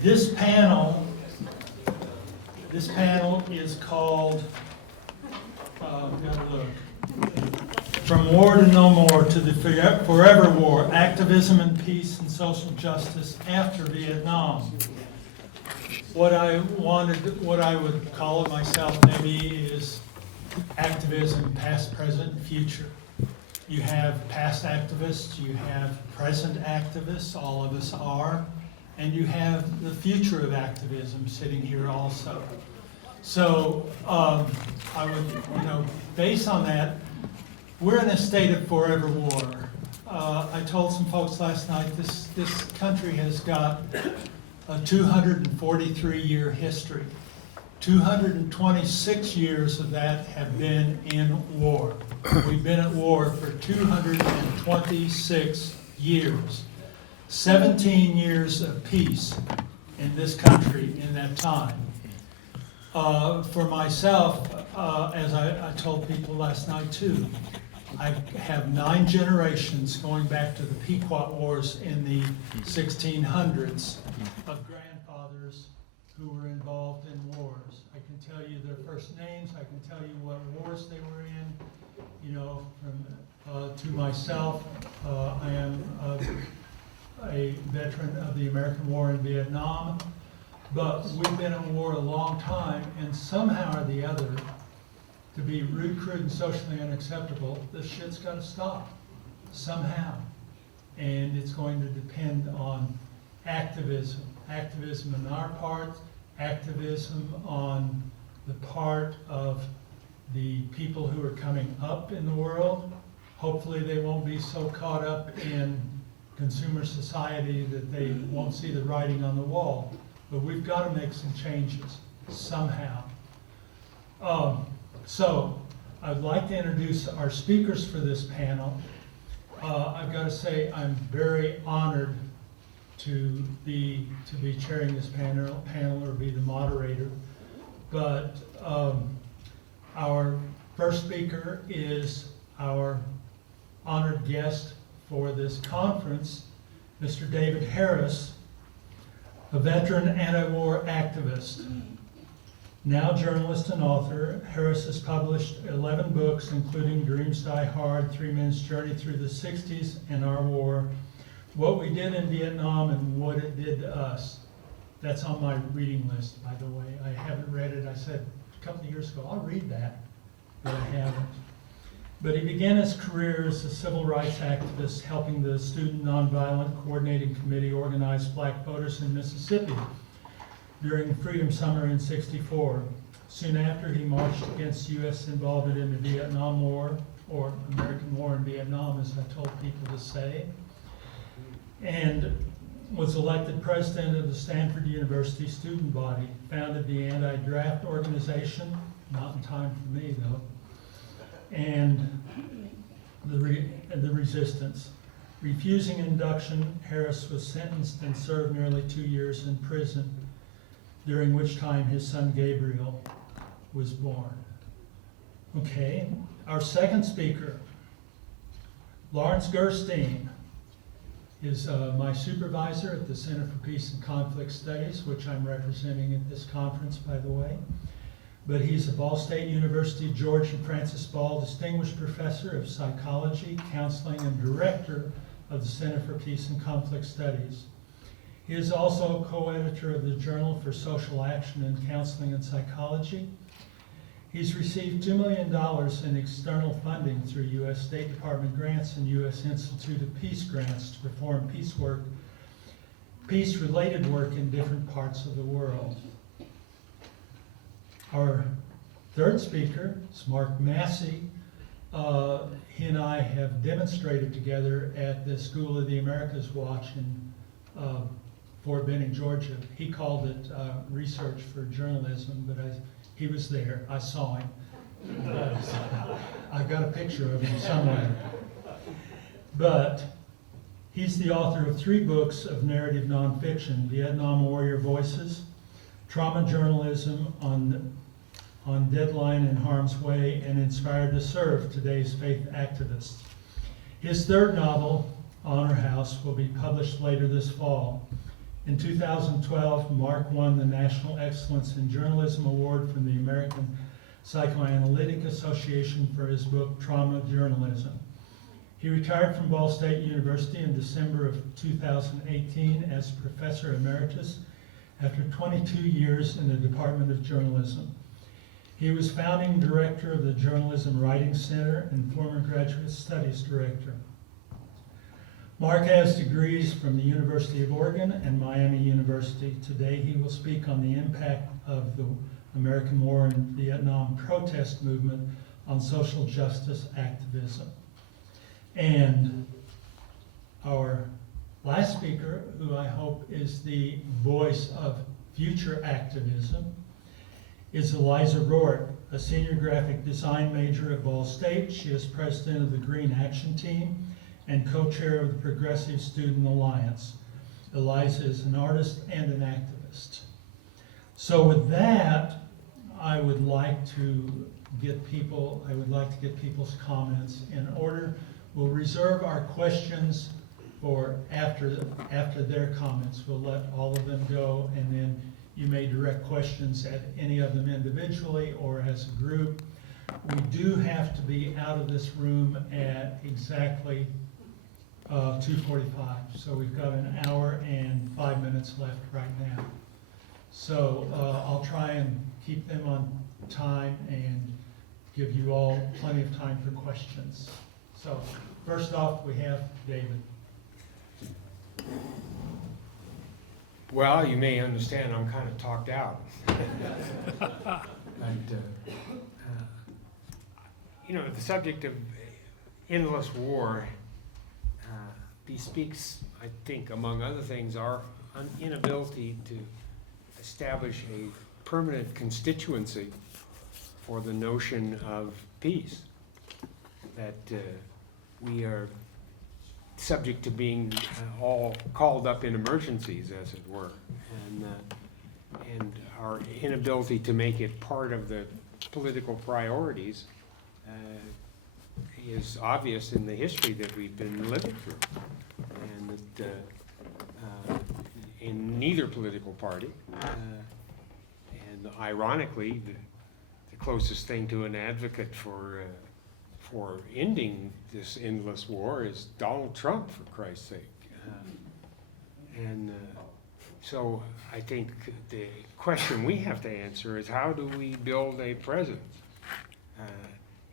This panel is called, gotta look, From War to No More to the Forever War, Activism and Peace and Social Justice After Vietnam. What I would call it myself maybe is activism, past, present, and future. You have past activists, you have present activists, all of us are, and you have the future of activism sitting here also. So I would, based on that, we're in a state of forever war. I told some folks last night, this country has got a 243-year history. 226 years of that have been in war. We've been at war for 226 years. 17 years of peace in this country in that time. For myself, as I told people last night too, I have 9 generations going back to the Pequot Wars in the 1600s of grandfathers who were involved in wars. I can tell you their first names, I can tell you what wars they were in. To myself, I am a veteran of the American War in Vietnam, but we've been in war a long time, and somehow or the other, to be rude, crude, and socially unacceptable, this shit's got to stop somehow. And it's going to depend on activism. Activism on our part, activism on the part of the people who are coming up in the world. Hopefully they won't be so caught up in consumer society that they won't see the writing on the wall. But we've got to make some changes somehow. So I'd like to introduce our speakers for this panel. I've got to say I'm very honored to be chairing this panel or be the moderator. But our first speaker is our honored guest for this conference, Mr. David Harris, a veteran anti-war activist. Now journalist and author, Harris has published 11 books, including Dreams Die Hard, 3 Men's Journey Through the 60s and Our War, What We Did in Vietnam and What It Did to Us. That's on my reading list, by the way. I haven't read it. I said a couple of years ago, I'll read that, but I haven't. But he began his career as a civil rights activist, helping the Student Nonviolent Coordinating Committee organize black voters in Mississippi during Freedom Summer in '64. Soon after, he marched against U.S. involvement in the Vietnam War, or American War in Vietnam, as I told people to say, and was elected president of the Stanford University student body, founded the anti-draft organization, not in time for me though, and the resistance. Refusing induction, Harris was sentenced and served nearly 2 years in prison, during which time his son Gabriel was born. Okay, our second speaker, Lawrence Gerstein, is my supervisor at the Center for Peace and Conflict Studies, which I'm representing at this conference, by the way. But he's a Ball State University George and Francis Ball Distinguished Professor of Psychology, Counseling, and Director of the Center for Peace and Conflict Studies. He is also co-editor of the Journal for Social Action in Counseling and Psychology. He's received $2 million in external funding through U.S. State Department grants and U.S. Institute of Peace grants to perform peace-related work in different parts of the world. Our third speaker is Mark Massé. He and I have demonstrated together at the School of the Americas Watch in Fort Benning, Georgia. He called it research for journalism, but he was there. I saw him. I got a picture of him somewhere. But he's the author of 3 books of narrative nonfiction: Vietnam Warrior Voices, Trauma Journalism on Deadline and Harm's Way, and Inspired to Serve, Today's Faith Activists. His third novel, Honor House, will be published later this fall. In 2012, Mark won the National Excellence in Journalism Award from the American Psychoanalytic Association for his book, Trauma Journalism. He retired from Ball State University in December of 2018 as Professor Emeritus after 22 years in the Department of Journalism. He was founding director of the Journalism Writing Center and former Graduate Studies Director. Mark has degrees from the University of Oregon and Miami University. Today he will speak on the impact of the American War and Vietnam protest movement on social justice activism. And our last speaker, who I hope is the voice of future activism, is Eliza Roark, a senior graphic design major at Ball State. She is president of the Green Action Team and co-chair of the Progressive Student Alliance. Eliza is an artist and an activist. So with that, I would like to get people's comments in order. We'll reserve our questions for after their comments. We'll let all of them go, and then you may direct questions at any of them individually or as a group. We do have to be out of this room at exactly 2:45, so we've got an hour and 5 minutes left right now. So I'll try and keep them on time and give you all plenty of time for questions. So first off, we have David. Well, you may understand I'm kind of talked out. You know, the subject of endless war bespeaks, I think, among other things, our inability to establish a permanent constituency for the notion of peace. That we are subject to being all called up in emergencies, as it were, and our inability to make it part of the political priorities is obvious in the history that we've been living through, and that in neither political party, and ironically, the closest thing to an advocate for ending this endless war is Donald Trump, for Christ's sake. So I think the question we have to answer is, how do we build a presence?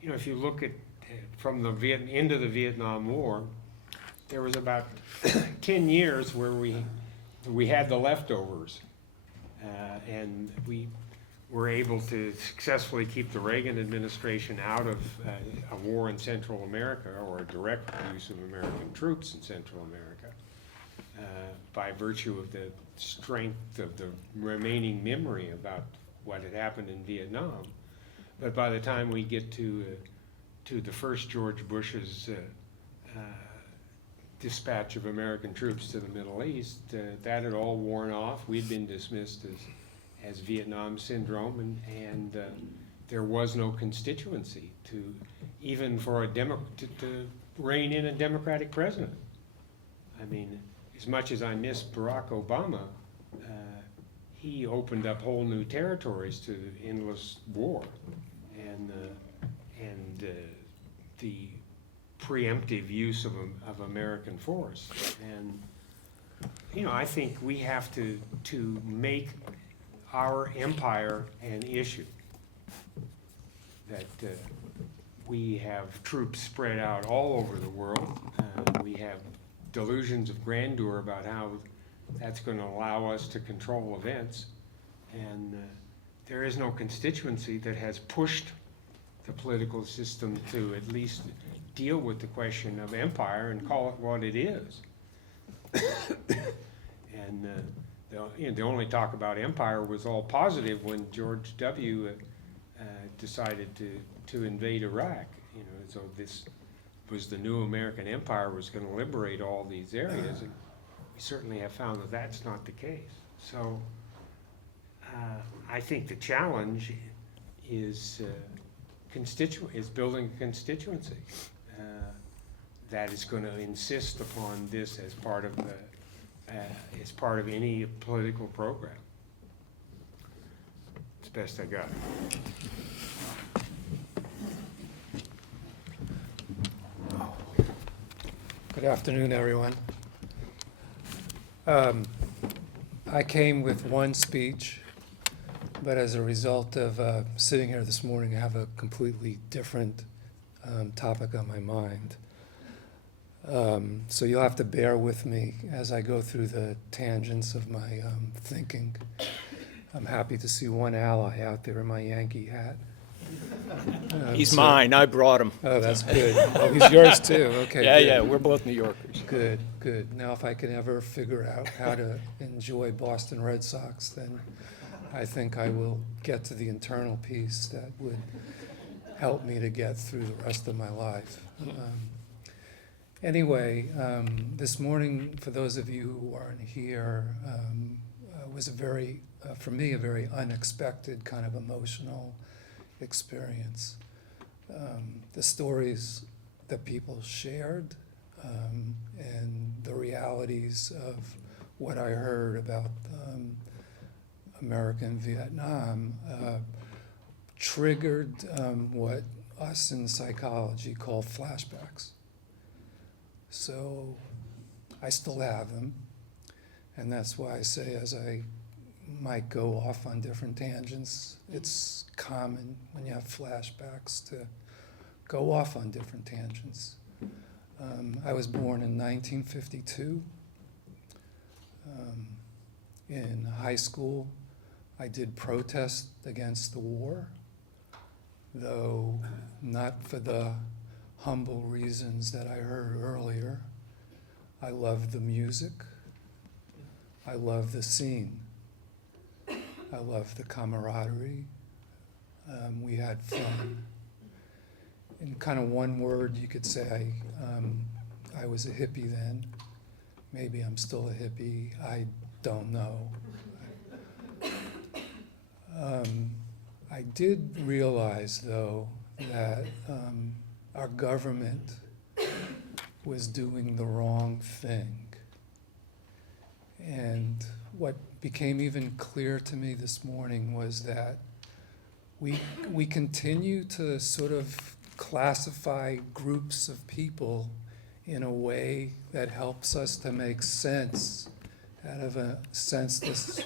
You know, if you look at from the end of the Vietnam War, there was about 10 years where we had the leftovers, and we were able to successfully keep the Reagan administration out of a war in Central America, or a direct use of American troops in Central America, by virtue of the strength of the remaining memory about what had happened in Vietnam. But by the time we get to the first George Bush's dispatch of American troops to the Middle East, that had all worn off. We'd been dismissed as Vietnam syndrome, and there was no constituency to even for to rein in a Democratic president. I mean, as much as I miss Barack Obama, he opened up whole new territories to the endless war, and the preemptive use of American force. And you know, I think we have to make our empire an issue, that we have troops spread out all over the world. We have delusions of grandeur about how that's going to allow us to control events, and there is no constituency that has pushed the political system to at least deal with the question of empire and call it what it is. And the only talk about empire was all positive when George W. Decided to invade Iraq. You know, so this was the new American empire was going to liberate all these areas, and we certainly have found that that's not the case. So I think the challenge is building a constituency that is going to insist upon this as part of as part of any political program. It's the best I got. Good afternoon, everyone. I came with one speech, but as a result of sitting here this morning, I have a completely different topic on my mind. So you'll have to bear with me as I go through the tangents of my thinking. I'm happy to see one ally out there in my Yankee hat. He's mine. I brought him. Oh, that's good. Oh, he's yours too. Okay. Yeah, good. yeah. We're both New Yorkers. Good, good. Now, if I can ever figure out how to enjoy Boston Red Sox, then I think I will get to the internal peace that would help me to get through the rest of my life. Anyway, this morning, for those of you who aren't here, was for me, a very unexpected kind of emotional experience. The stories that people shared and the realities of what I heard about American Vietnam triggered what us in psychology call flashbacks. So I still have them, and that's why I say, as I might go off on different tangents, it's common when you have flashbacks to go off on different tangents. I was born in 1952. In high school, I did protest against the war, though not for the humble reasons that I heard earlier. I loved the music. I loved the scene. I loved the camaraderie. We had fun. In kind of one word, you could say I was a hippie then. Maybe I'm still a hippie. I don't know. I did realize, though, that our government was doing the wrong thing. And what became even clear to me this morning was that we continue to sort of classify groups of people in a way that helps us to make sense out of a senseless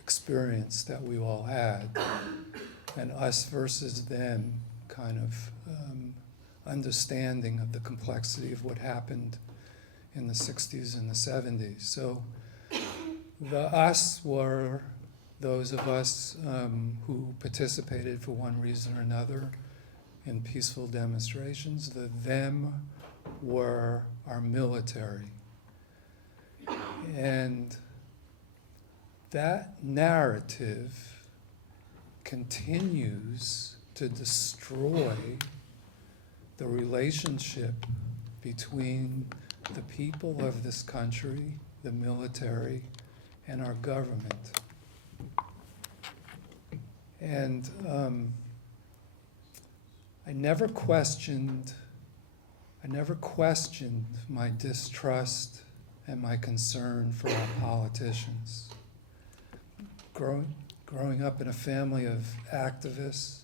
experience that we all had, and us versus them kind of understanding of the complexity of what happened in the 60s and the 70s. So the us were those of us who participated for one reason or another in peaceful demonstrations. The them were our military. And that narrative continues to destroy the relationship between the people of this country, the military, and our government. And I never questioned my distrust and my concern for our politicians. Growing up in a family of activists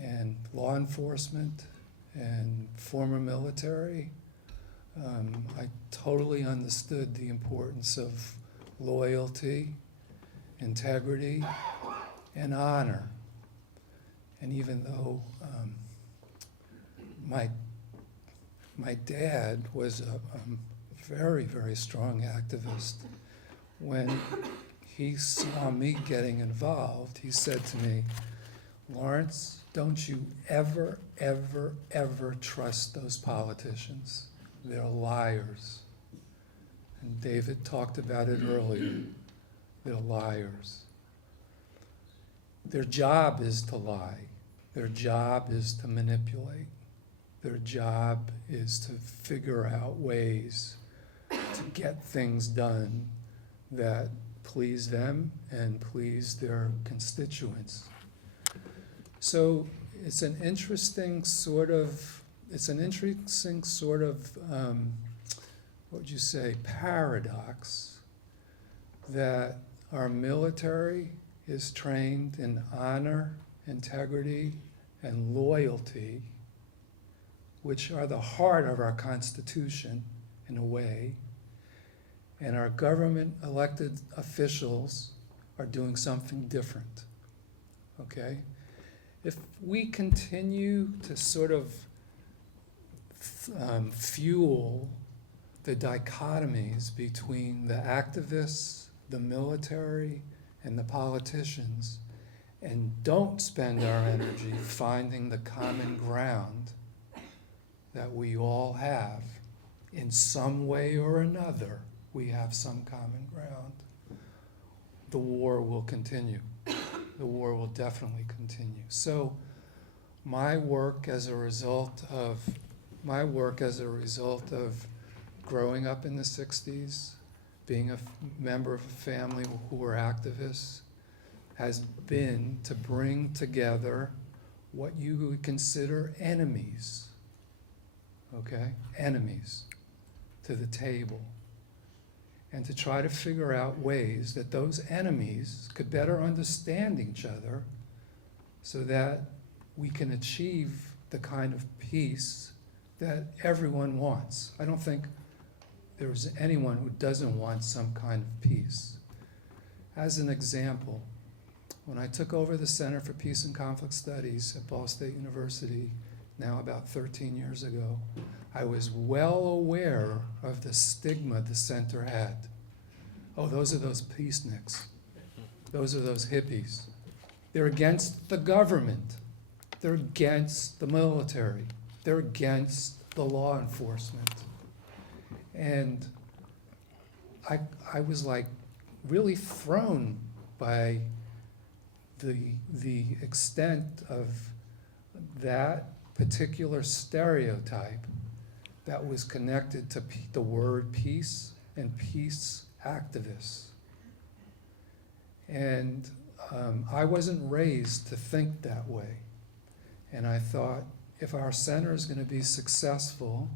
and law enforcement and former military, I totally understood the importance of loyalty, integrity, and honor. And even though my dad was a very, very strong activist, when he saw me getting involved, he said to me, "Lawrence, don't you ever, ever, ever trust those politicians. They're liars." And David talked about it earlier. They're liars. Their job is to lie. Their job is to manipulate. Their job is to figure out ways to get things done that please them and please their constituents. So it's an interesting sort of what would you say, paradox that our military is trained in honor, integrity, and loyalty, which are the heart of our Constitution in a way, and our government elected officials are doing something different, okay? If we continue to sort of fuel the dichotomies between the activists, the military, and the politicians, and don't spend our energy finding the common ground that we all have, in some way or another, we have some common ground, the war will continue. The war will definitely continue. So my work as a result of growing up in the 60s, being a member of a family who were activists, has been to bring together what you would consider enemies, okay? Enemies to the table. And to try to figure out ways that those enemies could better understand each other so that we can achieve the kind of peace that everyone wants. I don't think there's anyone who doesn't want some kind of peace. As an example, when I took over the Center for Peace and Conflict Studies at Ball State University, now about 13 years ago, I was well aware of the stigma the center had. Oh, those are those peaceniks. Those are those hippies. They're against the government. They're against the military. They're against the law enforcement. And I was like really thrown by the extent of that particular stereotype that was connected to the word peace and peace activists. And I wasn't raised to think that way. And I thought, if our center is going to be successful,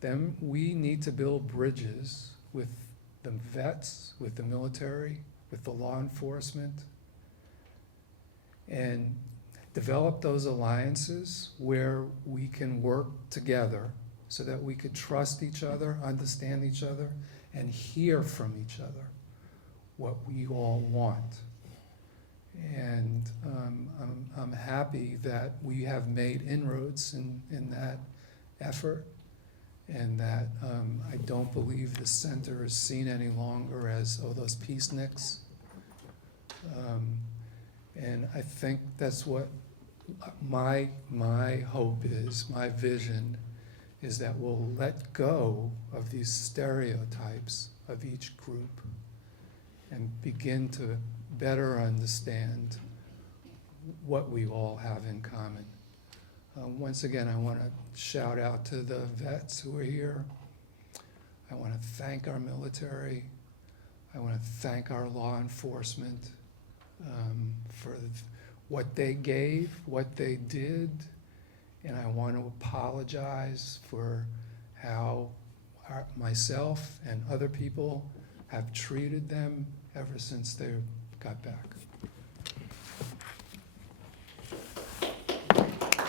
then we need to build bridges with the vets, with the military, with the law enforcement, and develop those alliances where we can work together so that we could trust each other, understand each other, and hear from each other what we all want. And I'm happy that we have made inroads in that effort, and that I don't believe the center is seen any longer as, oh, those peaceniks. And I think that's what my hope is, my vision is, that we'll let go of these stereotypes of each group and begin to better understand what we all have in common. Once again, I want to shout out to the vets who are here. I want to thank our military. I want to thank our law enforcement for what they gave, what they did, and I want to apologize for how myself and other people have treated them ever since they got back.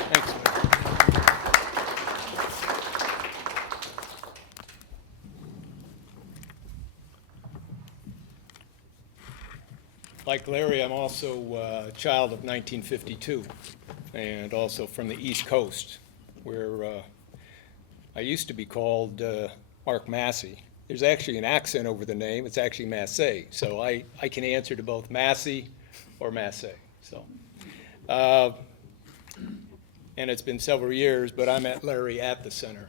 Thanks. Like Larry, I'm also a child of 1952, and also from the East Coast, where I used to be called Mark Massé. There's actually an accent over the name. It's actually Massé. So I can answer to both Massé or Massé. So, and it's been several years, but I met Larry at the center,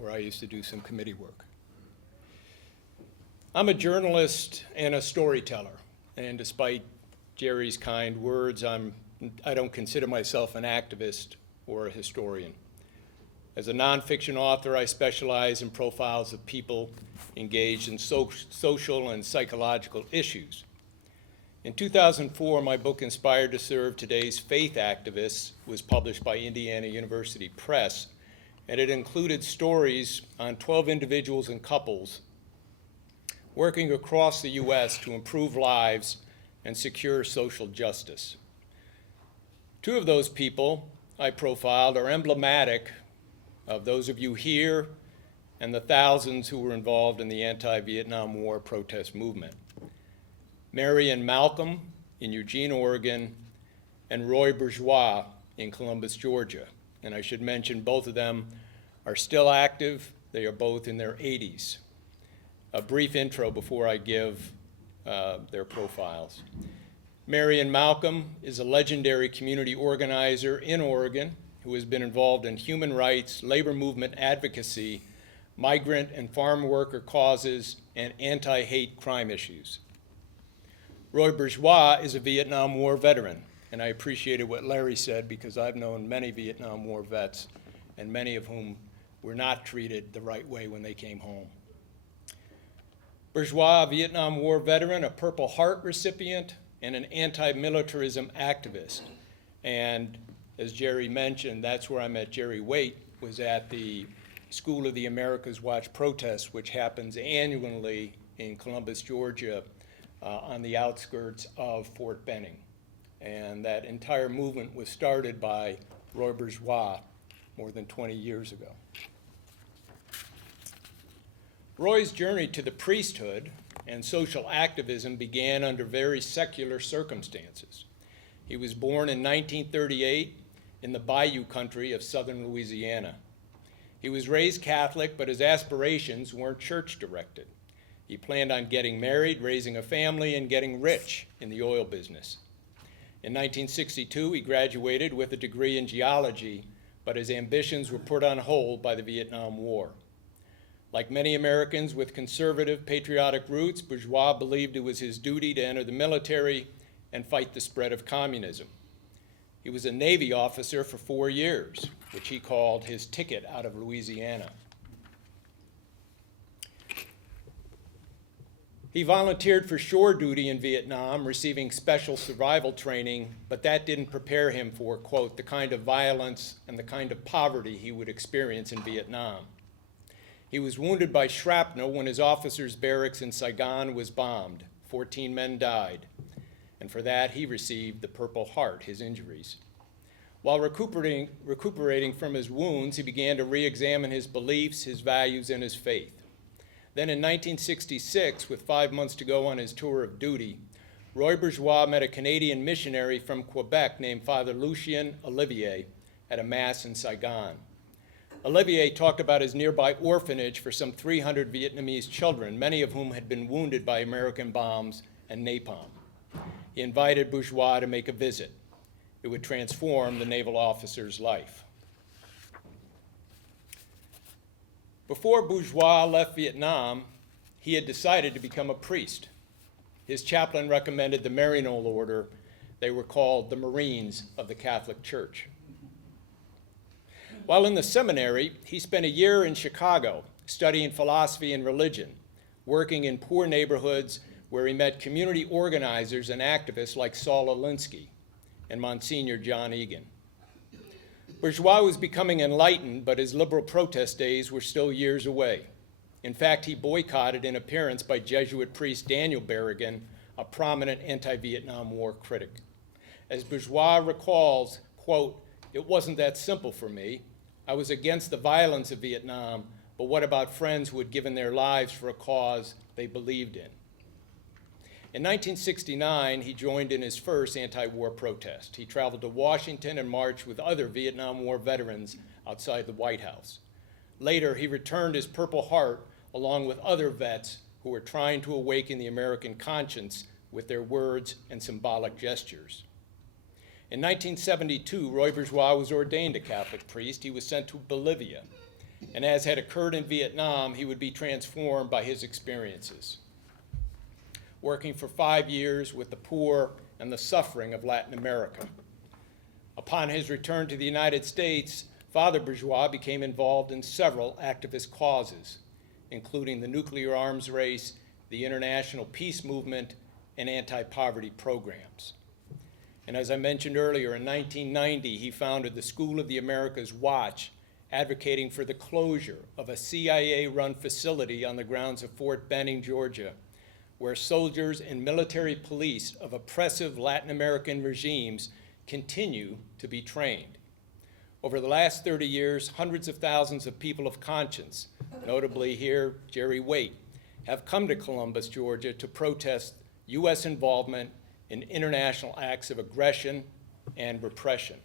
where I used to do some committee work. I'm a journalist and a storyteller. And despite Gerry's kind words, I don't consider myself an activist or a historian. As a nonfiction author, I specialize in profiles of people engaged in social and psychological issues. In 2004, my book, Inspired to Serve Today's Faith Activists, was published by Indiana University Press and it included stories on 12 individuals and couples working across the U.S. to improve lives and secure social justice. Two of those people I profiled are emblematic of those of you here and the thousands who were involved in the anti-Vietnam War protest movement. Mary and Malcolm in Eugene, Oregon, and Roy Bourgeois in Columbus, Georgia. And I should mention both of them are still active. They are both in their 80s. A brief intro before I give their profiles. Mary and Malcolm is a legendary community organizer in Oregon who has been involved in human rights, labor movement advocacy, migrant and farm worker causes, and anti-hate crime issues. Roy Bourgeois is a Vietnam War veteran, and I appreciated what Larry said because I've known many Vietnam War vets, and many of whom were not treated the right way when they came home. Bourgeois, a Vietnam War veteran, a Purple Heart recipient, and an anti-militarism activist. And as Gerry mentioned, that's where I met Gerry Waite, was at the School of the Americas Watch protest, which happens annually in Columbus, Georgia, on the outskirts of Fort Benning. And that entire movement was started by Roy Bourgeois more than 20 years ago. Roy's journey to the priesthood and social activism began under very secular circumstances. He was born in 1938 in the Bayou country of southern Louisiana. He was raised Catholic, but his aspirations weren't church-directed. He planned on getting married, raising a family, and getting rich in the oil business. In 1962, he graduated with a degree in geology, but his ambitions were put on hold by the Vietnam War. Like many Americans with conservative, patriotic roots, Bourgeois believed it was his duty to enter the military and fight the spread of communism. He was a Navy officer for 4 years, which he called his ticket out of Louisiana. He volunteered for shore duty in Vietnam, receiving special survival training, but that didn't prepare him for, quote, the kind of violence and the kind of poverty he would experience in Vietnam. He was wounded by shrapnel when his officers' barracks in Saigon was bombed. 14 men died, and for that he received the Purple Heart, his injuries. While recuperating from his wounds, he began to re-examine his beliefs, his values, and his faith. Then in 1966, with 5 months to go on his tour of duty, Roy Bourgeois met a Canadian missionary from Quebec named Father Lucien Olivier at a mass in Saigon. Olivier talked about his nearby orphanage for some 300 Vietnamese children, many of whom had been wounded by American bombs and napalm. He invited Bourgeois to make a visit. It would transform the naval officer's life. Before Bourgeois left Vietnam, he had decided to become a priest. His chaplain recommended the Maryknoll order. They were called the Marines of the Catholic Church. While in the seminary, he spent a year in Chicago studying philosophy and religion, working in poor neighborhoods where he met community organizers and activists like Saul Alinsky and Monsignor John Egan. Bourgeois was becoming enlightened, but his liberal protest days were still years away. In fact, he boycotted an appearance by Jesuit priest Daniel Berrigan, a prominent anti-Vietnam War critic. As Bourgeois recalls, quote, "It wasn't that simple for me. I was against the violence of Vietnam, but what about friends who had given their lives for a cause they believed in?" In 1969, he joined in his first anti-war protest. He traveled to Washington and marched with other Vietnam War veterans outside the White House. Later, he returned his Purple Heart along with other vets who were trying to awaken the American conscience with their words and symbolic gestures. In 1972, Roy Bourgeois was ordained a Catholic priest. He was sent to Bolivia, and as had occurred in Vietnam, he would be transformed by his experiences. Working for 5 years with the poor and the suffering of Latin America. Upon his return to the United States, Father Bourgeois became involved in several activist causes, including the nuclear arms race, the international peace movement, and anti-poverty programs. And as I mentioned earlier, in 1990, he founded the School of the Americas Watch advocating for the closure of a CIA-run facility on the grounds of Fort Benning, Georgia, where soldiers and military police of oppressive Latin American regimes continue to be trained. Over the last 30 years, hundreds of thousands of people of conscience, notably here Gerry Waite, have come to Columbus, Georgia to protest U.S. involvement in international acts of aggression and repression.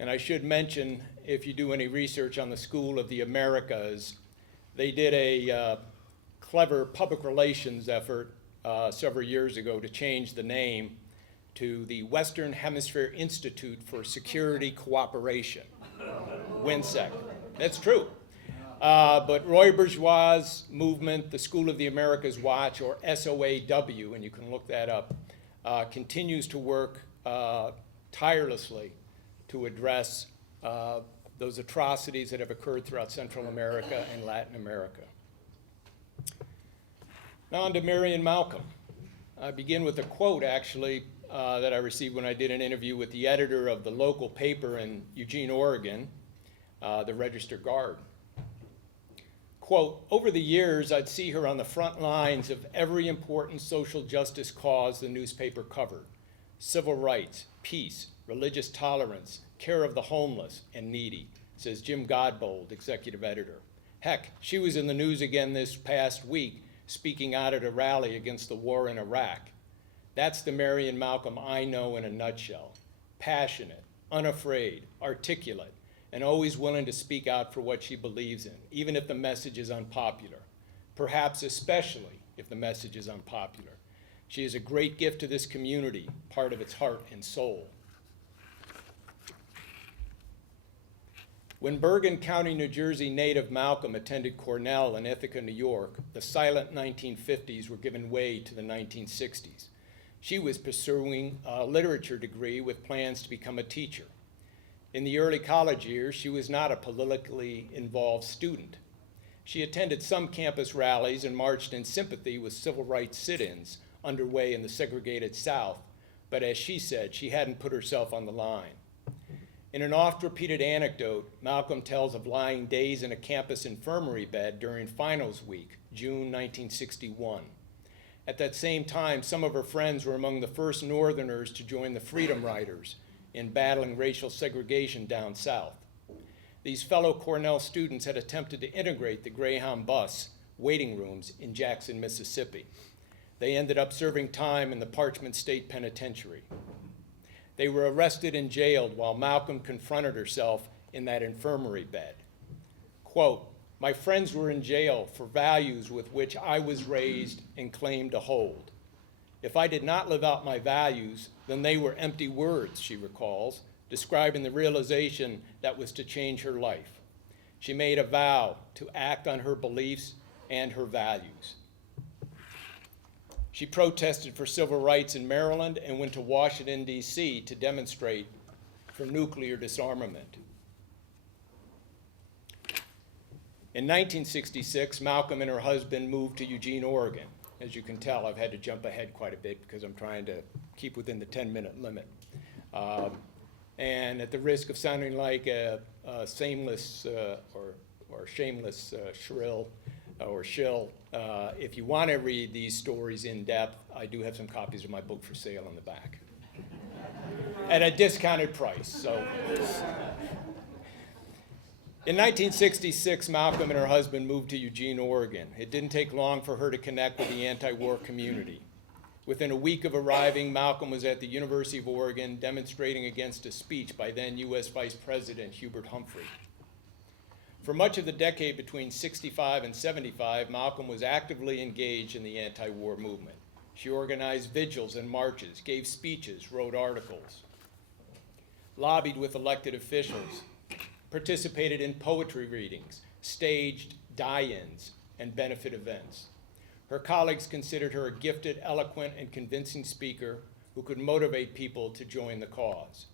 And I should mention, if you do any research on the School of the Americas, they did a clever public relations effort several years ago to change the name to the Western Hemisphere Institute for Security Cooperation, WINSEC. That's true. But Roy Bourgeois' movement, the School of the Americas Watch, or SOAW, and you can look that up, continues to work tirelessly to address those atrocities that have occurred throughout Central America and Latin America. Now on to Mary and Malcolm. I begin with a quote, actually, that I received when I did an interview with the editor of the local paper in Eugene, Oregon, the Register Guard. Quote, "Over the years, I'd see her on the front lines of every important social justice cause the newspaper covered: civil rights, peace, religious tolerance, care of the homeless and needy," says Jim Godbold, executive editor. Heck, she was in the news again this past week, speaking out at a rally against the war in Iraq. That's the Mary and Malcolm I know in a nutshell: passionate, unafraid, articulate, and always willing to speak out for what she believes in, even if the message is unpopular, perhaps especially if the message is unpopular. She is a great gift to this community, part of its heart and soul. When Bergen County, New Jersey native Malcolm attended Cornell in Ithaca, New York, the silent 1950s were given way to the 1960s. She was pursuing a literature degree with plans to become a teacher. In the early college years, she was not a politically involved student. She attended some campus rallies and marched in sympathy with civil rights sit-ins underway in the segregated South, but as she said, she hadn't put herself on the line. In an oft-repeated anecdote, Malcolm tells of lying days in a campus infirmary bed during finals week, June 1961. At that same time, some of her friends were among the first Northerners to join the Freedom Riders in battling racial segregation down south. These fellow Cornell students had attempted to integrate the Greyhound bus waiting rooms in Jackson, Mississippi. They ended up serving time in the Parchment State Penitentiary. They were arrested and jailed while Malcolm confronted herself in that infirmary bed. Quote, "My friends were in jail for values with which I was raised and claimed to hold. If I did not live out my values, then they were empty words," she recalls, describing the realization that was to change her life. She made a vow to act on her beliefs and her values. She protested for civil rights in Maryland and went to Washington, D.C. to demonstrate for nuclear disarmament. In 1966, Malcolm and her husband moved to Eugene, Oregon. As you can tell, I've had to jump ahead quite a bit because I'm trying to keep within the 10-minute limit. And at the risk of sounding like a shameless or shameless shrill or shill, if you want to read these stories in depth, I do have some copies of my book for sale in the back at a discounted price. So, in 1966, Malcolm and her husband moved to Eugene, Oregon. It didn't take long for her to connect with the anti-war community. Within a week of arriving, Malcolm was at the University of Oregon demonstrating against a speech by then U.S. Vice President Hubert Humphrey. For much of the decade between 65 and 75, Malcolm was actively engaged in the anti-war movement. She organized vigils and marches, gave speeches, wrote articles, lobbied with elected officials, participated in poetry readings, staged die-ins, and benefit events. Her colleagues considered her a gifted, eloquent, and convincing speaker who could motivate people to join the cause.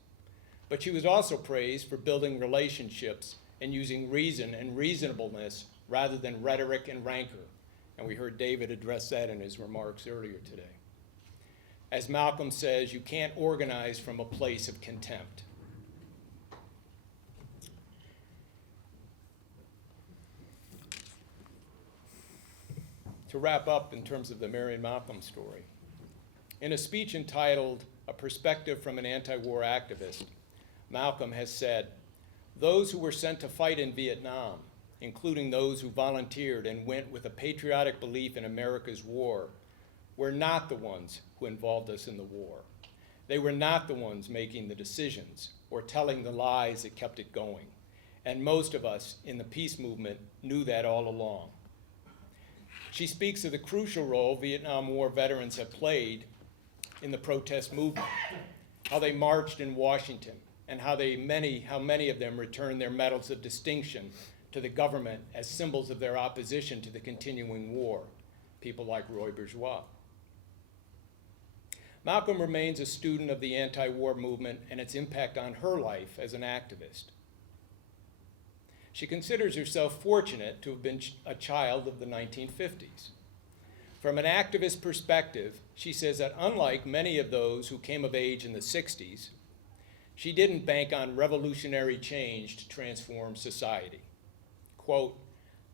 But she was also praised for building relationships and using reason and reasonableness rather than rhetoric and rancor. And we heard David address that in his remarks earlier today. As Malcolm says, you can't organize from a place of contempt. To wrap up in terms of the Marion Malcolm story, in a speech entitled "A Perspective from an Anti-War Activist," Malcolm has said, "Those who were sent to fight in Vietnam, including those who volunteered and went with a patriotic belief in America's war, were not the ones who involved us in the war. They were not the ones making the decisions or telling the lies that kept it going. And most of us in the peace movement knew that all along." She speaks of the crucial role Vietnam War veterans have played in the protest movement, how they marched in Washington, and how many of them returned their medals of distinction to the government as symbols of their opposition to the continuing war, people like Roy Bourgeois. Malcolm remains a student of the anti-war movement and its impact on her life as an activist. She considers herself fortunate to have been a child of the 1950s. From an activist perspective, she says that unlike many of those who came of age in the 60s, she didn't bank on revolutionary change to transform society. Quote,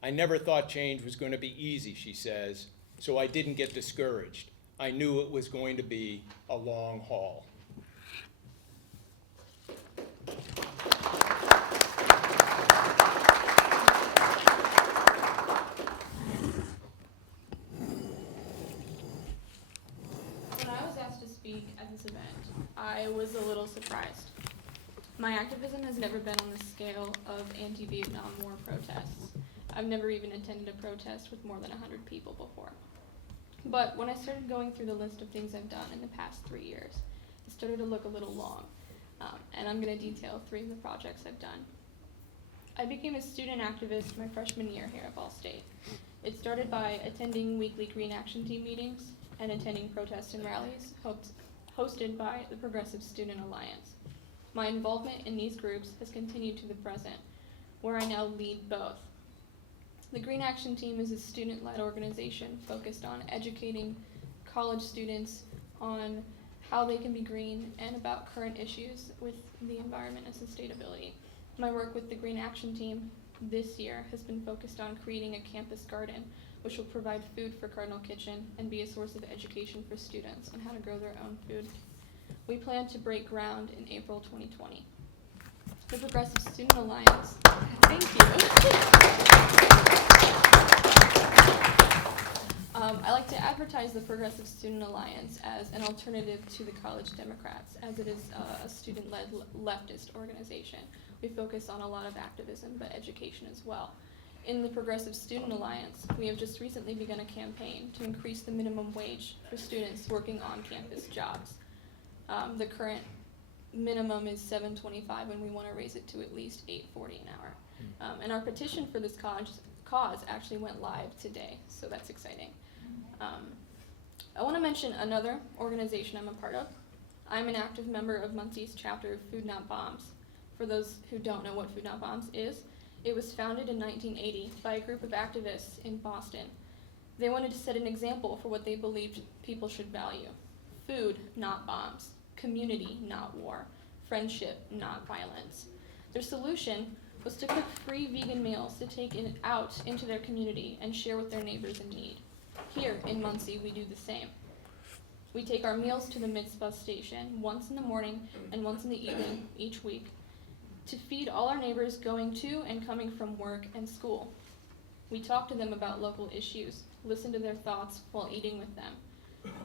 "I never thought change was going to be easy," she says, "so I didn't get discouraged. I knew it was going to be a long haul." When I was asked to speak at this event, I was a little surprised. My activism has never been on the scale of anti-Vietnam War protests. I've never even attended a protest with more than 100 people before. But when I started going through the list of things I've done in the past 3 years, it started to look a little long, and I'm going to detail 3 of the projects I've done. I became a student activist my freshman year here at Ball State. It started by attending weekly Green Action Team meetings and attending protests and rallies hosted by the Progressive Student Alliance. My involvement in these groups has continued to the present, where I now lead both. The Green Action Team is a student-led organization focused on educating college students on how they can be green and about current issues with the environment and sustainability. My work with the Green Action Team this year has been focused on creating a campus garden, which will provide food for Cardinal Kitchen and be a source of education for students on how to grow their own food. We plan to break ground in April 2020. The Progressive Student Alliance, thank you. I like to advertise the Progressive Student Alliance as an alternative to the College Democrats, as it is a student-led leftist organization. We focus on a lot of activism, but education as well. In the Progressive Student Alliance, we have just recently begun a campaign to increase the minimum wage for students working on-campus jobs. The current minimum is $7.25, and we want to raise it to at least $8.40 an hour. And our petition for this cause actually went live today, so that's exciting. I want to mention another organization I'm a part of. I'm an active member of Muncie's chapter of Food Not Bombs. For those who don't know what Food Not Bombs is, it was founded in 1980 by a group of activists in Boston. They wanted to set an example for what they believed people should value. Food, not bombs. Community, not war. Friendship, not violence. Their solution was to cook free vegan meals to take out into their community and share with their neighbors in need. Here in Muncie, we do the same. We take our meals to the Mitzvah station once in the morning and once in the evening each week to feed all our neighbors going to and coming from work and school. We talk to them about local issues, listen to their thoughts while eating with them.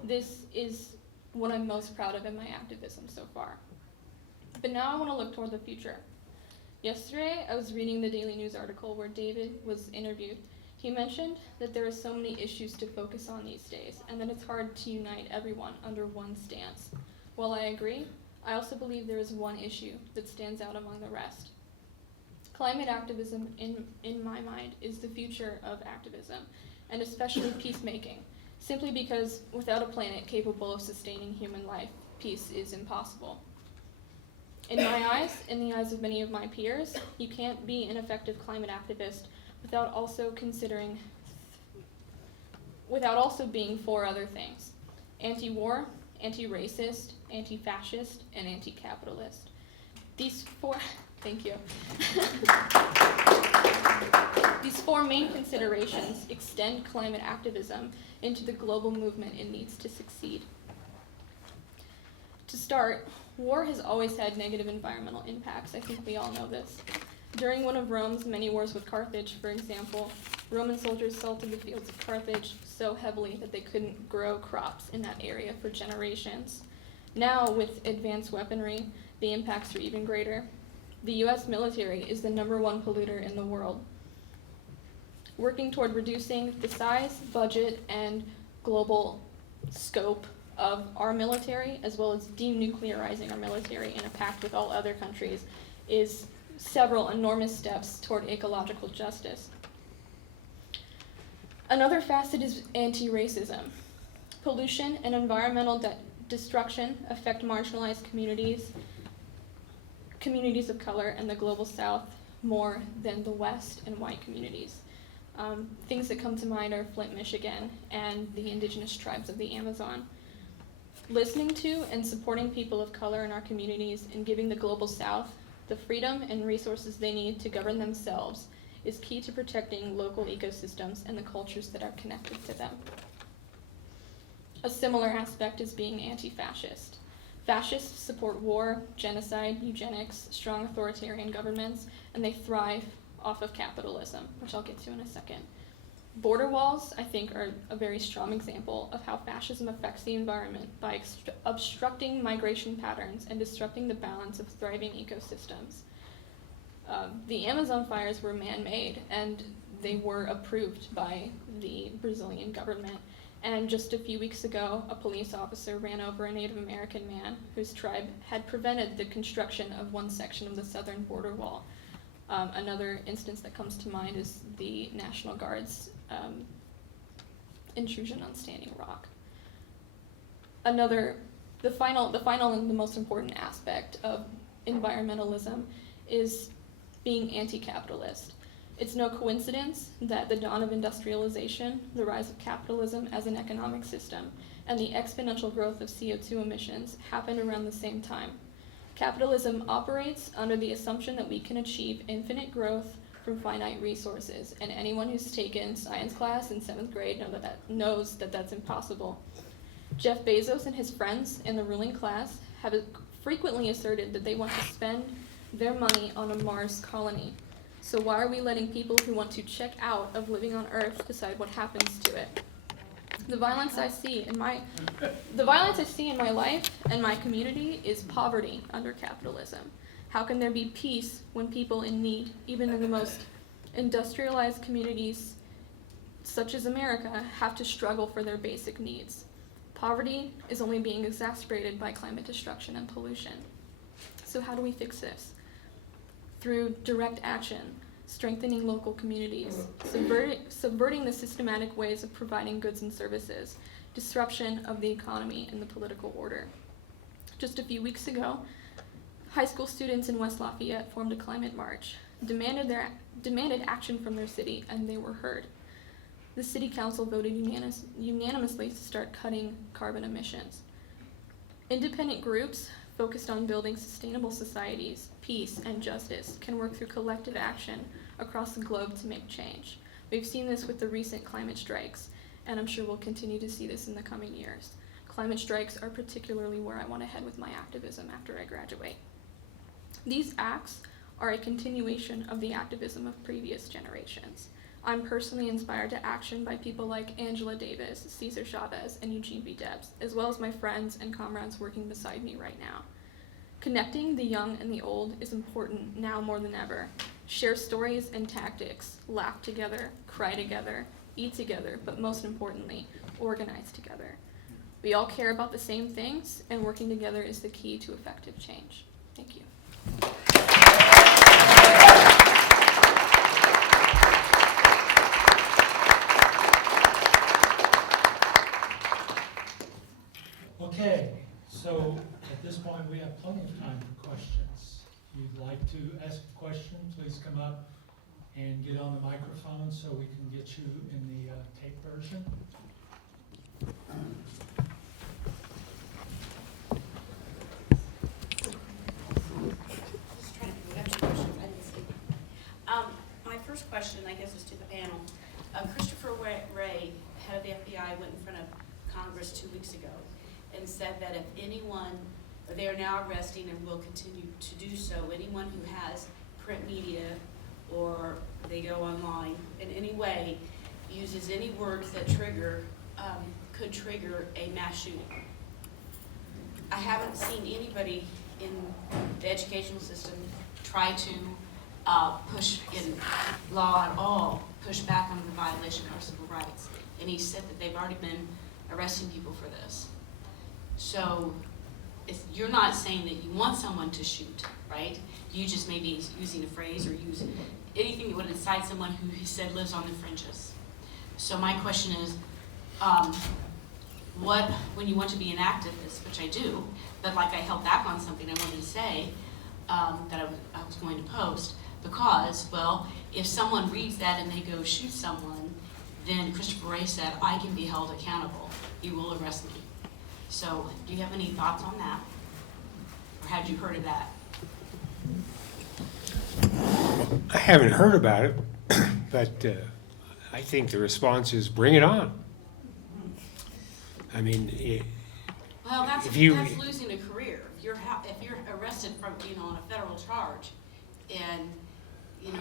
This is what I'm most proud of in my activism so far. But now I want to look toward the future. Yesterday, I was reading the Daily News article where David was interviewed. He mentioned that there are so many issues to focus on these days, and that it's hard to unite everyone under one stance. While I agree, I also believe there is one issue that stands out among the rest. Climate activism, in my mind, is the future of activism, and especially peacemaking, simply because without a planet capable of sustaining human life, peace is impossible. In my eyes, in the eyes of many of my peers, you can't be an effective climate activist without also being for other things. Anti-war, anti-racist, anti-fascist, and anti-capitalist. These four, thank you. These four main considerations extend climate activism into the global movement it needs to succeed. To start, war has always had negative environmental impacts. I think we all know this. During one of Rome's many wars with Carthage, for example, Roman soldiers salted the fields of Carthage so heavily that they couldn't grow crops in that area for generations. Now, with advanced weaponry, the impacts are even greater. The US military is the #1 polluter in the world. Working toward reducing the size, budget, and global scope of our military, as well as denuclearizing our military in a pact with all other countries, is several enormous steps toward ecological justice. Another facet is anti-racism. Pollution and environmental destruction affect marginalized communities of color and the global south more than the West and white communities. Things that come to mind are Flint, Michigan, and the indigenous tribes of the Amazon. Listening to and supporting people of color in our communities and giving the global south the freedom and resources they need to govern themselves is key to protecting local ecosystems and the cultures that are connected to them. A similar aspect is being anti-fascist. Fascists support war, genocide, eugenics, strong authoritarian governments, and they thrive off of capitalism, which I'll get to in a second. Border walls, I think, are a very strong example of how fascism affects the environment by obstructing migration patterns and disrupting the balance of thriving ecosystems. The Amazon fires were man-made, and they were approved by the Brazilian government. And just a few weeks ago, a police officer ran over a Native American man whose tribe had prevented the construction of one section of the southern border wall. Another instance that comes to mind is the National Guard's intrusion on Standing Rock. The final and the most important aspect of environmentalism is being anti-capitalist. It's no coincidence that the dawn of industrialization, the rise of capitalism as an economic system, and the exponential growth of CO2 emissions happened around the same time. Capitalism operates under the assumption that we can achieve infinite growth from finite resources, and anyone who's taken science class in 7th grade knows that that's impossible. Jeff Bezos and his friends in the ruling class have frequently asserted that they want to spend their money on a Mars colony. So why are we letting people who want to check out of living on Earth decide what happens to it? The violence I see in my life and my community is poverty under capitalism. How can there be peace when people in need, even in the most industrialized communities such as America, have to struggle for their basic needs? Poverty is only being exacerbated by climate destruction and pollution. So how do we fix this? Through direct action, strengthening local communities, subverting the systematic ways of providing goods and services, disruption of the economy and the political order. Just a few weeks ago, high school students in West Lafayette formed a climate march, demanded action from their city, and they were heard. The city council voted unanimously to start cutting carbon emissions. Independent groups focused on building sustainable societies, peace, and justice can work through collective action across the globe to make change. We've seen this with the recent climate strikes, and I'm sure we'll continue to see this in the coming years. Climate strikes are particularly where I want to head with my activism after I graduate. These acts are a continuation of the activism of previous generations. I'm personally inspired to action by people like Angela Davis, Cesar Chavez, and Eugene B. Debs, as well as my friends and comrades working beside me right now. Connecting the young and the old is important now more than ever. Share stories and tactics, laugh together, cry together, eat together, but most importantly, organize together. We all care about the same things, and working together is the key to effective change. Thank you. Okay, so at this point, we have plenty of time for questions. If you'd like to ask a question, please come up and get on the microphone so we can get you in the tape version. first question, I guess, is to the panel. Christopher Wray, head of the FBI, went in front of Congress 2 weeks ago and said that if anyone, they are now arresting and will continue to do so, anyone who has print media or they go online in any way, uses any words that could trigger a mass shooting. I haven't seen anybody in the educational system try to push in law at all, push back on the violation of our civil rights. And he said that they've already been arresting people for this. So you're not saying that you want someone to shoot, right? You just may be using a phrase or use anything that would incite someone who he said lives on the fringes. So my question is, when you want to be an activist, which I do, but like I held back on something I wanted to say that I was going to post, because, well, if someone reads that and they go shoot someone, then Christopher Wray said, I can be held accountable. You will arrest me. So do you have any thoughts on that? Or had you heard of that? I haven't heard about it, but I think the response is bring it on. I mean, Well, that's if you- that's losing a career. If you're arrested from on a federal charge, and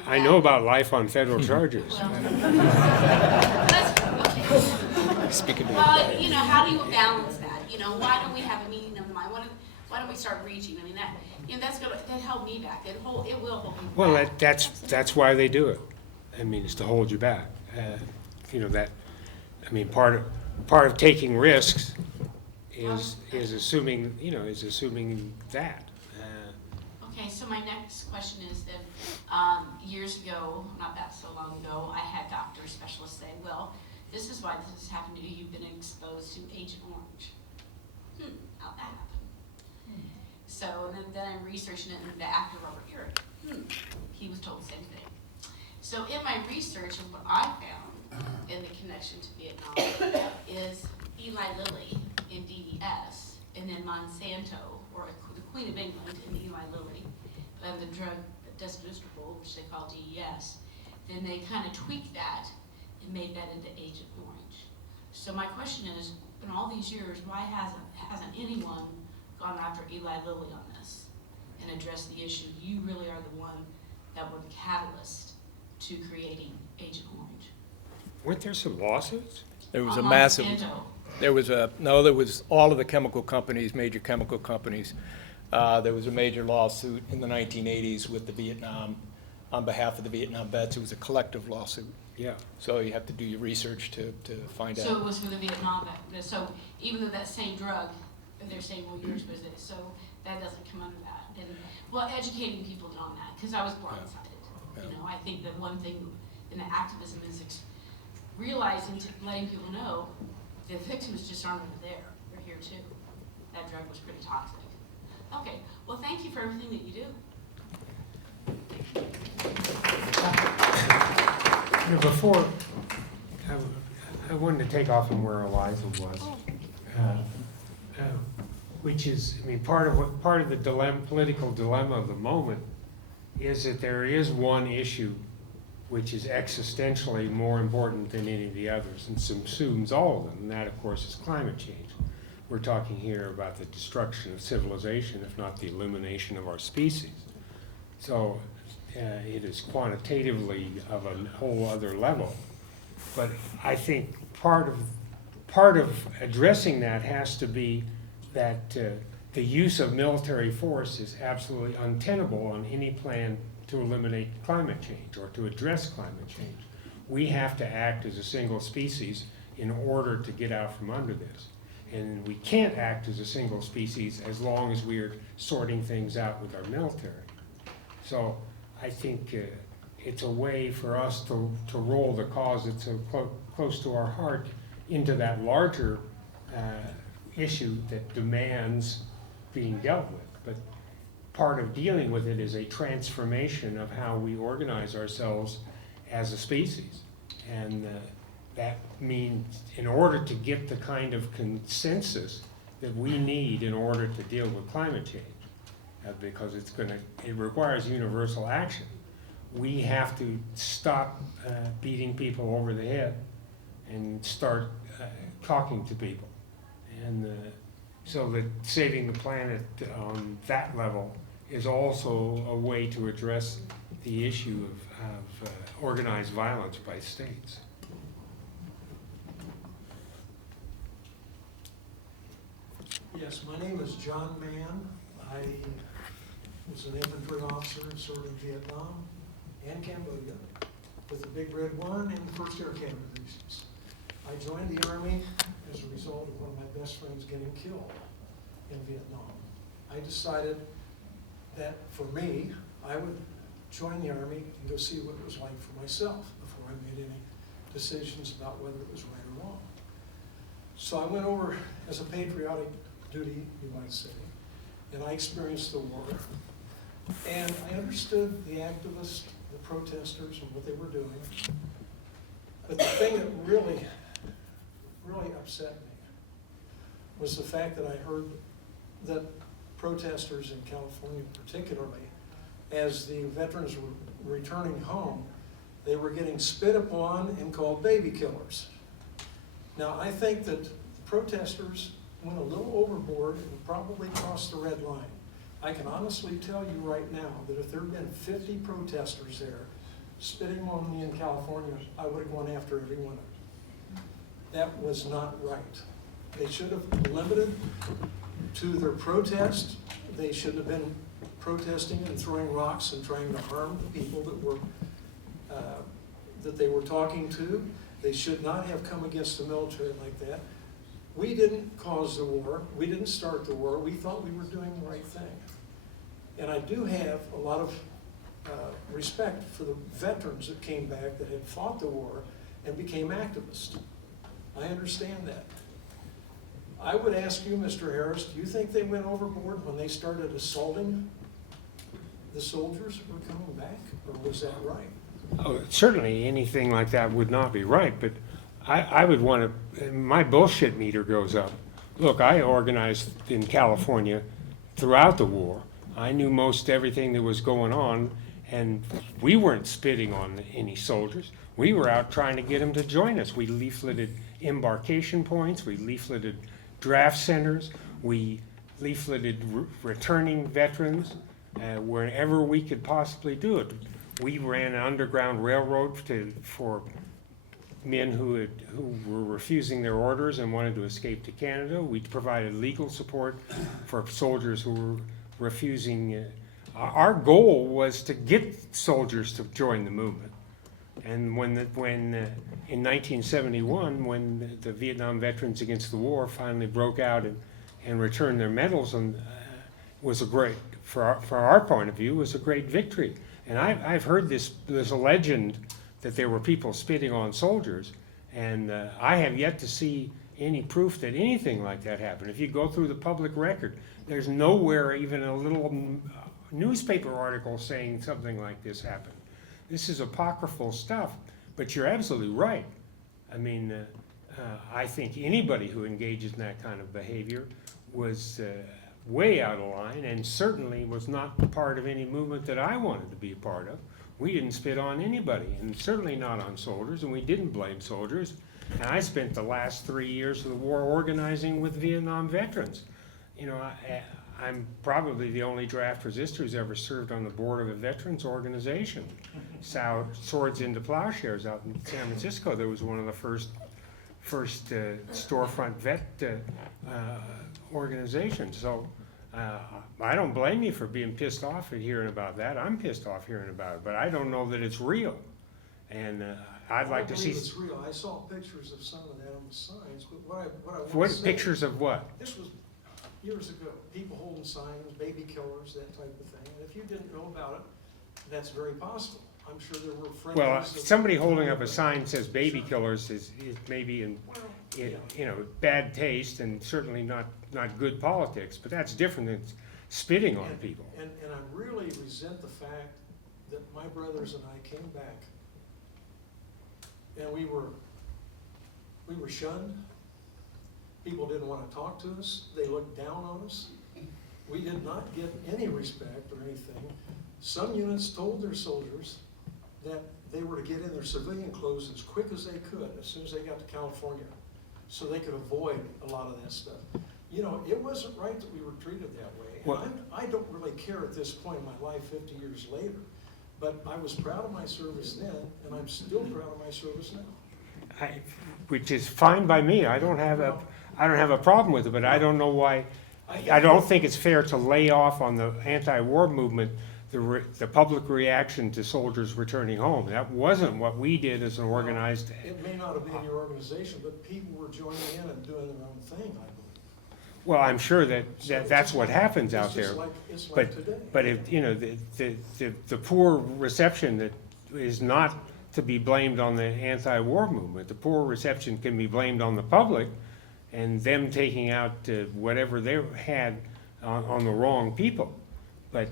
I know about life on federal charges. Well, okay. Speaking to Well, how do you balance that? Why don't we have a meeting of the mind? Why don't we start reaching? I mean, that held me back. It will hold me back. Well, that's why they do it. I mean, it's to hold you back. Part of taking risks is assuming that. Okay, so my next question is that years ago, not that so long ago, I had doctor specialists say, well, this is why this has happened to you. You've been exposed to Agent Orange. How'd that happen? So then I'm researching it, and the actor Robert Urich, he was told the same thing. So in my research, and what I found in the connection to Vietnam is Eli Lilly in DES, and then Monsanto, or the Queen of England in Eli Lilly, and the drug disbanded, which they call DES. Then they kind of tweaked that and made that into Agent Orange. So my question is, in all these years, why hasn't anyone gone after Eli Lilly on this and addressed the issue? You really are the one that were the catalyst to creating Agent Orange. Weren't there some lawsuits? There was a On massive, Monsanto. there was all of the chemical companies, major chemical companies. There was a major lawsuit in the 1980s with the Vietnam, on behalf of the Vietnam vets. It was a collective lawsuit. Yeah. So you have to do your research to find So out. it was for the Vietnam vet. So even though that same drug, they're saying, well, yours was it, so that doesn't come under that. And, well, educating people on that, because I was blindsided. Yeah. I think that one thing in the activism is realizing, letting people know the victims just aren't over there. They're here too. That drug was pretty toxic. Okay, well, thank you for everything that you do. Before, I wanted to take off from where Eliza was, which is, part of the political dilemma of the moment is that there is one issue which is existentially more important than any of the others and subsumes all of them, and that, of course, is climate change. We're talking here about the destruction of civilization, if not the elimination of our species. So it is quantitatively of a whole other level. But I think part of addressing that has to be that the use of military force is absolutely untenable on any plan to eliminate climate change or to address climate change. We have to act as a single species in order to get out from under this. And we can't act as a single species as long as we are sorting things out with our military. So I think it's a way for us to roll the cause that's so close to our heart into that larger issue that demands being dealt with. But part of dealing with it is a transformation of how we organize ourselves as a species. And that means in order to get the kind of consensus that we need in order to deal with climate change, because it requires universal action. we have to stop beating people over the head and start talking to people. And so that saving the planet on that level is also a way to address the issue of organized violence by states. Yes, my name is John Mann. I was an infantry officer and served in Vietnam and Cambodia with the Big Red One and the 1st Air Cavalry Divisions. I joined the Army as a result of one of my best friends getting killed in Vietnam. I decided that for me, I would join the Army and go see what it was like for myself before I made any decisions about whether it was right or wrong. So I went over as a patriotic duty, you might say, and I experienced the war. And I understood the activists, the protesters, and what they were doing. But the thing that really upset me was the fact that I heard that protesters in California particularly, as the veterans were returning home, they were getting spit upon and called baby killers. Now, I think that the protesters went a little overboard and probably crossed the red line. I can honestly tell you right now that if there had been 50 protesters there spitting on me in California, I would have gone after every one of them. That was not right. They should have limited to their protest. They should have been protesting and throwing rocks and trying to harm the people that they were talking to. They should not have come against the military like that. We didn't cause the war. We didn't start the war. We thought we were doing the right thing. And I do have a lot of respect for the veterans that came back that had fought the war and became activists. I understand that. I would ask you, Mr. Harris, do you think they went overboard when they started assaulting the soldiers who were coming back, or was that right? Oh, certainly anything like that would not be right, but I would want to, my bullshit meter goes up. Look, I organized in California throughout the war. I knew most everything that was going on, and we weren't spitting on any soldiers. We were out trying to get them to join us. We leafleted embarkation points, we leafleted draft centers, we leafleted returning veterans wherever we could possibly do it. We ran an underground railroad for men who were refusing their orders and wanted to escape to Canada. We provided legal support for soldiers who were refusing. Our goal was to get soldiers to join the movement. And when in 1971, when the Vietnam Veterans Against the War finally broke out and returned their medals, and was a great, for our point of view, was a great victory. And I've heard there's a legend that there were people spitting on soldiers, and I have yet to see any proof that anything like that happened. If you go through the public record, there's nowhere even a little newspaper article saying something like this happened. This is apocryphal stuff, but you're absolutely right. I mean, I think anybody who engages in that kind of behavior was way out of line, and certainly was not part of any movement that I wanted to be a part of. We didn't spit on anybody, and certainly not on soldiers, and we didn't blame soldiers. And I spent the last 3 years of the war organizing with Vietnam veterans. You know, I'm probably the only draft resistor who's ever served on the board of a veterans organization. Swords into Plowshares out in San Francisco. There was one of the first storefront vet organizations. So I don't blame you for being pissed off and hearing about that. I'm pissed off hearing about it, but I don't know that it's real. And I'd like to see. I believe it's real. I saw pictures of some of that on the signs, but what I want to say. Pictures of what? This was years ago. People holding signs, baby killers, that type of thing. And if you didn't know about it, that's very possible. I'm sure there were friends. Well, somebody holding up a sign says baby killers is maybe bad taste and certainly not good politics, but that's different than spitting on people. And I really resent the fact that my brothers and I came back and we were shunned. People didn't want to talk to us. They looked down on us. We did not get any respect or anything. Some units told their soldiers that they were to get in their civilian clothes as quick as they could, as soon as they got to California, so they could avoid a lot of that stuff. You know, it wasn't right that we were treated that way. Well- And I don't really care at this point in my life, 50 years later, but I was proud of my service then, and I'm still proud of my service now. Which is fine by me. I don't have a problem with it, but I don't know why. I don't think it's fair to lay off on the anti-war movement the public reaction to soldiers returning home. That wasn't what we did as an organized. It may not have been your organization, but people were joining in and doing their own thing, I believe. Well, I'm sure that's what happens out there. It's But, like today. but if, you know, the poor reception that is not to be blamed on the anti-war movement. The poor reception can be blamed on the public and them taking out whatever they had on the wrong people. But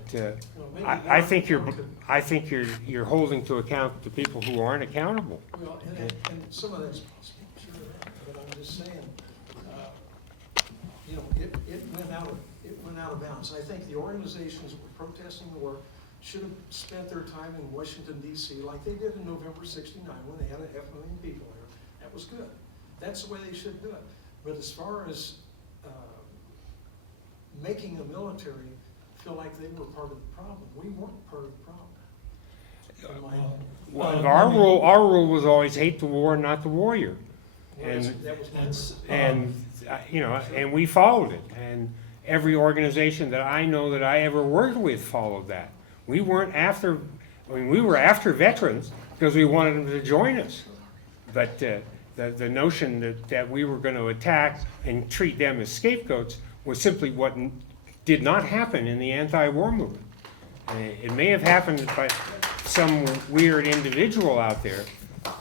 I think you're holding to account the people who aren't accountable. Well, and some of that's sure of that, but I'm just saying, you know, it went out of bounds. I think the organizations that were protesting the war should have spent their time in Washington D.C. like they did in November '69 when they had 500,000 people there. That was good. That's the way they should do it. But as far as making the military feel like they were part of the problem, we weren't part of the problem. Well, our rule was always hate the war, not the warrior. And That was you know, and we followed it. And every organization that I know that I ever worked with followed that. We weren't after, I mean, we were after veterans because we wanted them to join us. But the notion that we were going to attack and treat them as scapegoats was simply what did not happen in the anti-war movement. It may have happened by some weird individual out there,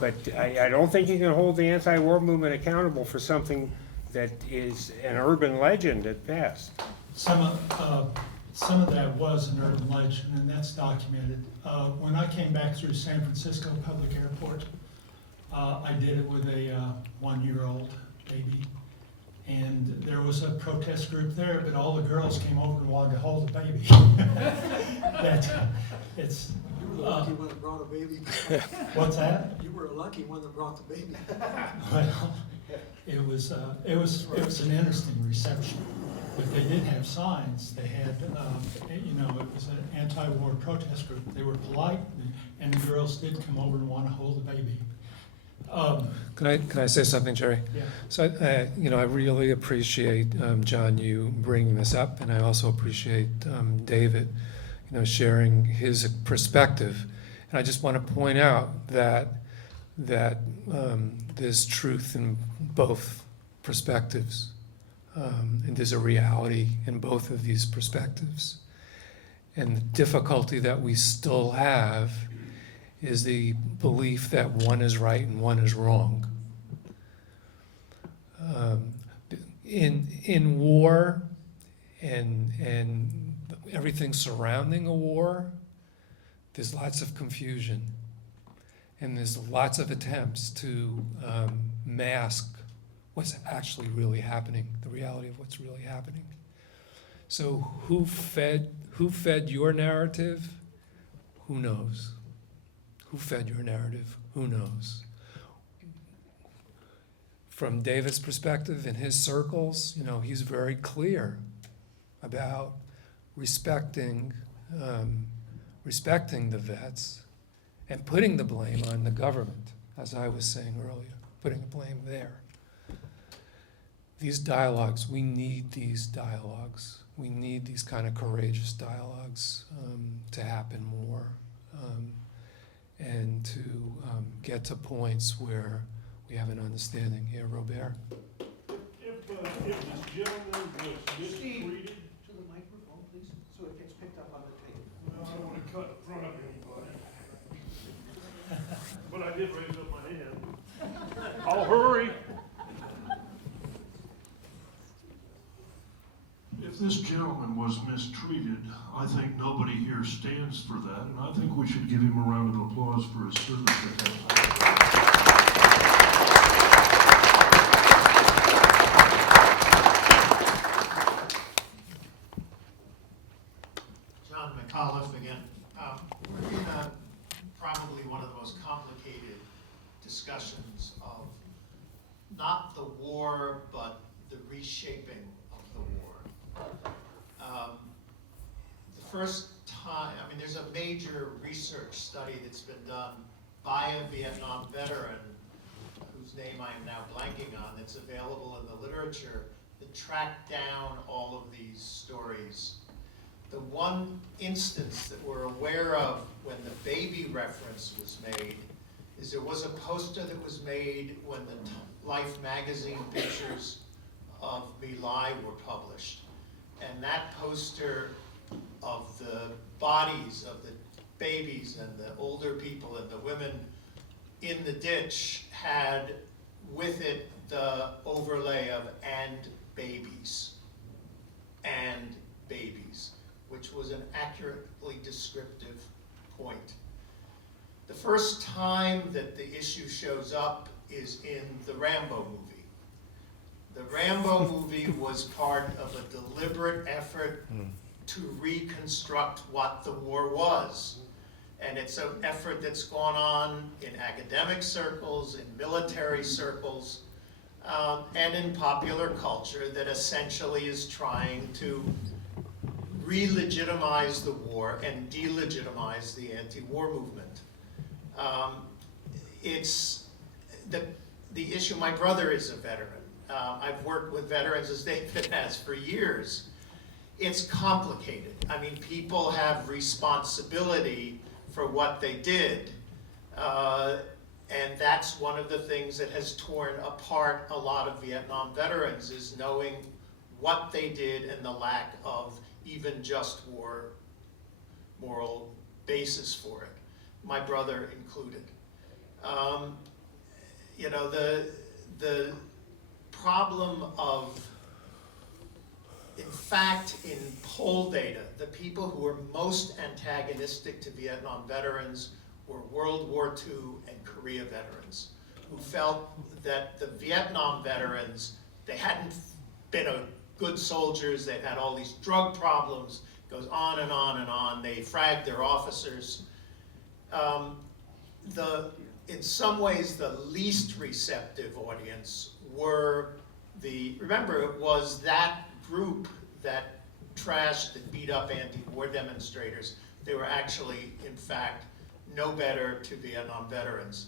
but I don't think you can hold the anti-war movement accountable for something that is an urban legend at best. Some of that was an urban legend, and that's documented. When I came back through San Francisco Public Airport, I did it with a 1-year-old baby. And there was a protest group there, but all the girls came over and wanted to hold the baby. You were the lucky one that brought a baby. What's that? You were a lucky one that brought the baby. Well, it was an interesting reception, but they did have signs. They had, you know, it was an anti-war protest group. They were polite, and the girls did come over and want to hold the baby. Can I say something, Gerry? Yeah. So, you know, I really appreciate, John, you bringing this up, and I also appreciate David, you know, sharing his perspective. And I just want to point out that there's truth in both perspectives, and there's a reality in both of these perspectives. And the difficulty that we still have is the belief that one is right and one is wrong. In war and everything surrounding a war, there's lots of confusion, and there's lots of attempts to mask what's actually really happening, the reality of what's really happening. So who fed your narrative? Who knows? Who fed your narrative? Who knows? From David's perspective, in his circles, you know, he's very clear about respecting the vets and putting the blame on the government, as I was saying earlier, putting the blame there. These dialogues, we need these dialogues. We need these kind of courageous dialogues to happen more. And to get to points where we have an understanding. Here, Robert. If this gentleman was mistreated. To the microphone, please, so it gets picked up on the tape. Well, I don't want to cut in front of anybody. But I did raise up my hand. I'll hurry. If this gentleman was mistreated, I think nobody here stands for that, and I think we should give him a round of applause for his service. John McAuliffe again. We're in probably one of discussions of not the war, but the reshaping of the war. The first time, I mean, there's a major research study that's been done by a Vietnam veteran, whose name I am now blanking on, that's available in the literature, that tracked down all of these stories. The one instance that we're aware of when the baby reference was made is there was a poster that was made when the Life magazine pictures of My Lai were published. And that poster of the bodies of the babies and the older people and the women in the ditch had with it the overlay of "and babies," which was an accurately descriptive point. The first time that the issue shows up is in the Rambo movie. The Rambo movie was part of a deliberate effort to reconstruct what the war was. And it's an effort that's gone on in academic circles, in military circles, and in popular culture that essentially is trying to re-legitimize the war and delegitimize the anti-war movement. It's the issue. My brother is a veteran. I've worked with veterans, as David has, for years. It's complicated. I mean, people have responsibility for what they did. And that's one of the things that has torn apart a lot of Vietnam veterans, is knowing what they did and the lack of even just war moral basis for it, my brother included. You know, the problem of, in fact, in poll data, the people who were most antagonistic to Vietnam veterans were World War II and Korea veterans, who felt that the Vietnam veterans, they hadn't been good soldiers, they'd had all these drug problems, goes on and on and on, they fragged their officers. In some ways, the least receptive audience were remember, it was that group that trashed and beat up anti-war demonstrators. They were actually, in fact, no better to Vietnam veterans.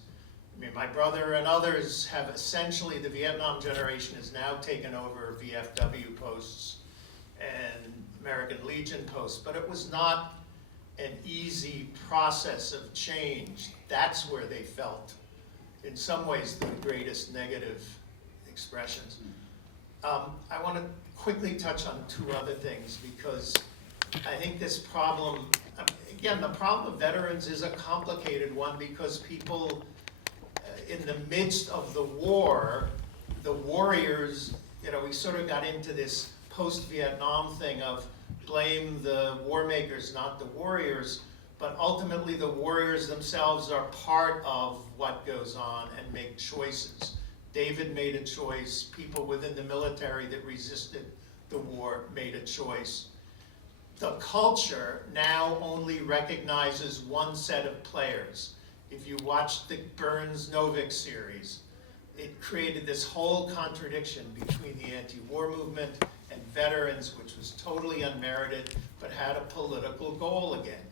I mean, my brother and others have essentially, the Vietnam generation has now taken over VFW posts and American Legion posts, but it was not an easy process of change. That's where they felt, in some ways, the greatest negative expressions. I want to quickly touch on two other things, because I think this problem, again, the problem of veterans is a complicated one, because people, in the midst of the war, the warriors, you know, we sort of got into this post-Vietnam thing of blame the war makers, not the warriors, but ultimately the warriors themselves are part of what goes on and make choices. David made a choice. People within the military that resisted the war made a choice. The culture now only recognizes one set of players. If you watch the Burns-Novick series, it created this whole contradiction between the anti-war movement and veterans, which was totally unmerited, but had a political goal again.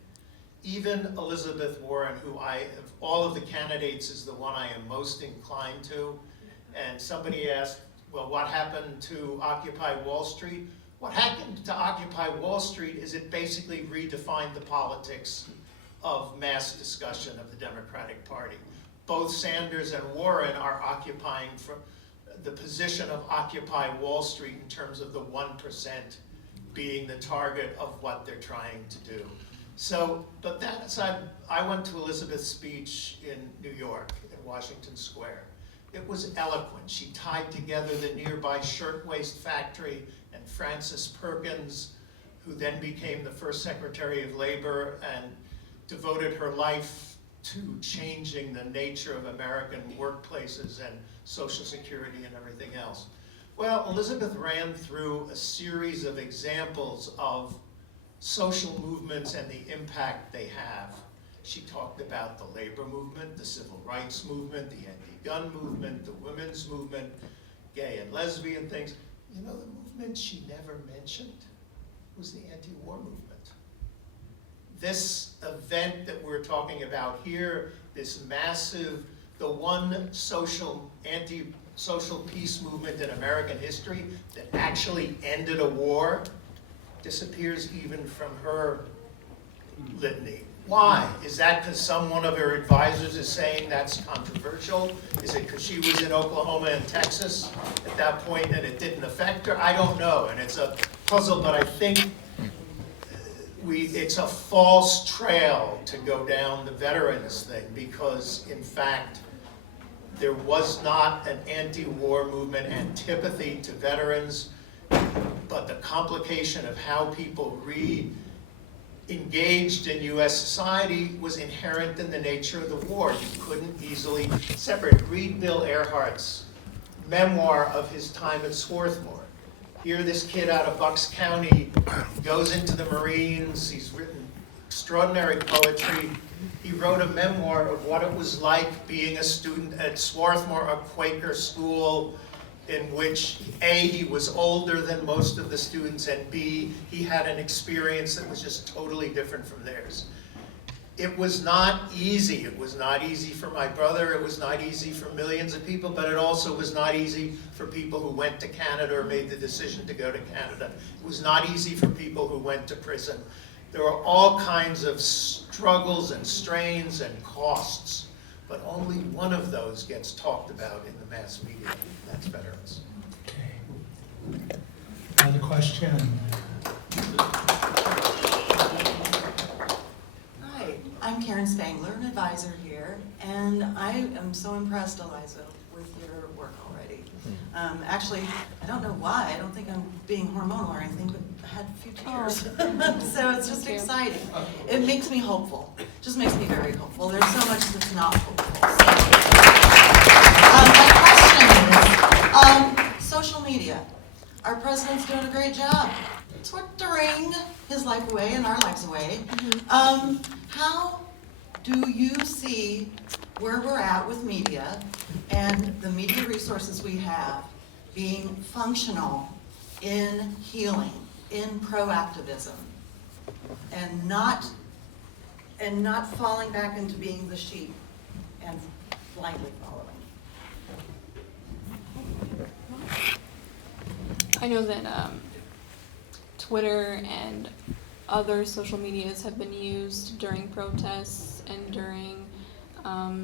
Even Elizabeth Warren, who of all of the candidates, is the one I am most inclined to. And somebody asked, well, what happened to Occupy Wall Street? What happened to Occupy Wall Street is it basically redefined the politics of mass discussion of the Democratic Party. Both Sanders and Warren are occupying the position of Occupy Wall Street in terms of the 1% being the target of what they're trying to do. So, but that aside, I went to Elizabeth's speech in New York, in Washington Square. It was eloquent. She tied together the nearby shirtwaist factory and Frances Perkins, who then became the first Secretary of Labor and devoted her life to changing the nature of American workplaces and Social Security and everything else. Well, Elizabeth ran through a series of examples of social movements and the impact they have. She talked about the labor movement, the civil rights movement, the anti-gun movement, the women's movement, gay and lesbian things. You know, the movement she never mentioned was the anti-war movement. This event that we're talking about here, this massive, the one anti-social peace movement in American history that actually ended a war, disappears even from her litany. Why? Is that because someone of her advisors is saying that's controversial? Is it because she was in Oklahoma and Texas at that point and it didn't affect her? I don't know, and it's a puzzle, but I think it's a false trail to go down the veterans thing, because in fact, there was not an anti-war movement antipathy to veterans, but the complication of how people engaged in US society was inherent in the nature of the war. You couldn't easily separate. Read Bill Earhart's memoir of his time at Swarthmore. Here, this kid out of Bucks County goes into the Marines. He's written extraordinary poetry. He wrote a memoir of what it was like being a student at Swarthmore, a Quaker school, in which A, he was older than most of the students, and B, he had an experience that was just totally different from theirs. It was not easy. It was not easy for my brother. It was not easy for millions of people, but it also was not easy for people who went to Canada or made the decision to go to Canada. It was not easy for people who went to prison. There were all kinds of struggles and strains and costs, but only one of those gets talked about in the mass media, and that's veterans. Okay. Another question? Hi, I'm Karen Spangler, an advisor here, and I am so impressed, Eliza, with your work already. Actually, I don't know why, I don't think I'm being hormonal or anything, but I had a few tears. So it's just exciting. It makes me hopeful, just makes me very hopeful. There's so much that's not hopeful. My question is, social media. Our president's doing a great job twittering his life away and our lives away. How do you see where we're at with media and the media resources we have being functional in healing, in proactivism, and not falling back into being the sheep and blindly following? I know that Twitter and other social medias have been used during protests and during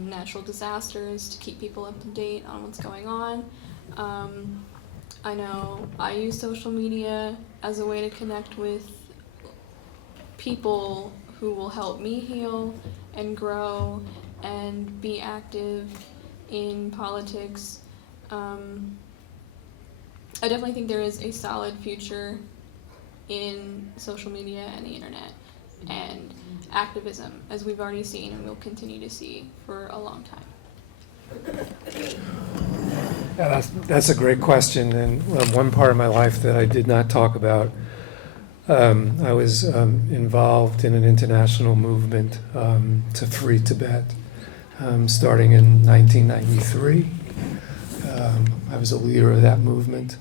natural disasters to keep people up to date on what's going on. I know I use social media as a way to connect with people who will help me heal and grow and be active in politics. I definitely think there is a solid future in social media and the internet and activism, as we've already seen and will continue to see for a long time. Yeah, that's a great question, and one part of my life that I did not talk about. I was involved in an international movement to free Tibet, starting in 1993. I was a leader of that movement.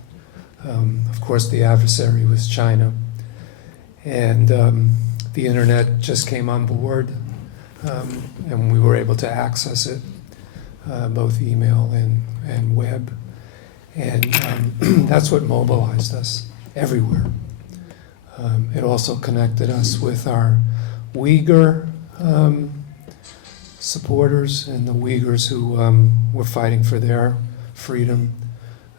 Of course, the adversary was China, and the internet just came on board, and we were able to access it, both email and web, and that's what mobilized us everywhere. It also connected us with our Uyghur supporters and the Uyghurs who were fighting for their freedom,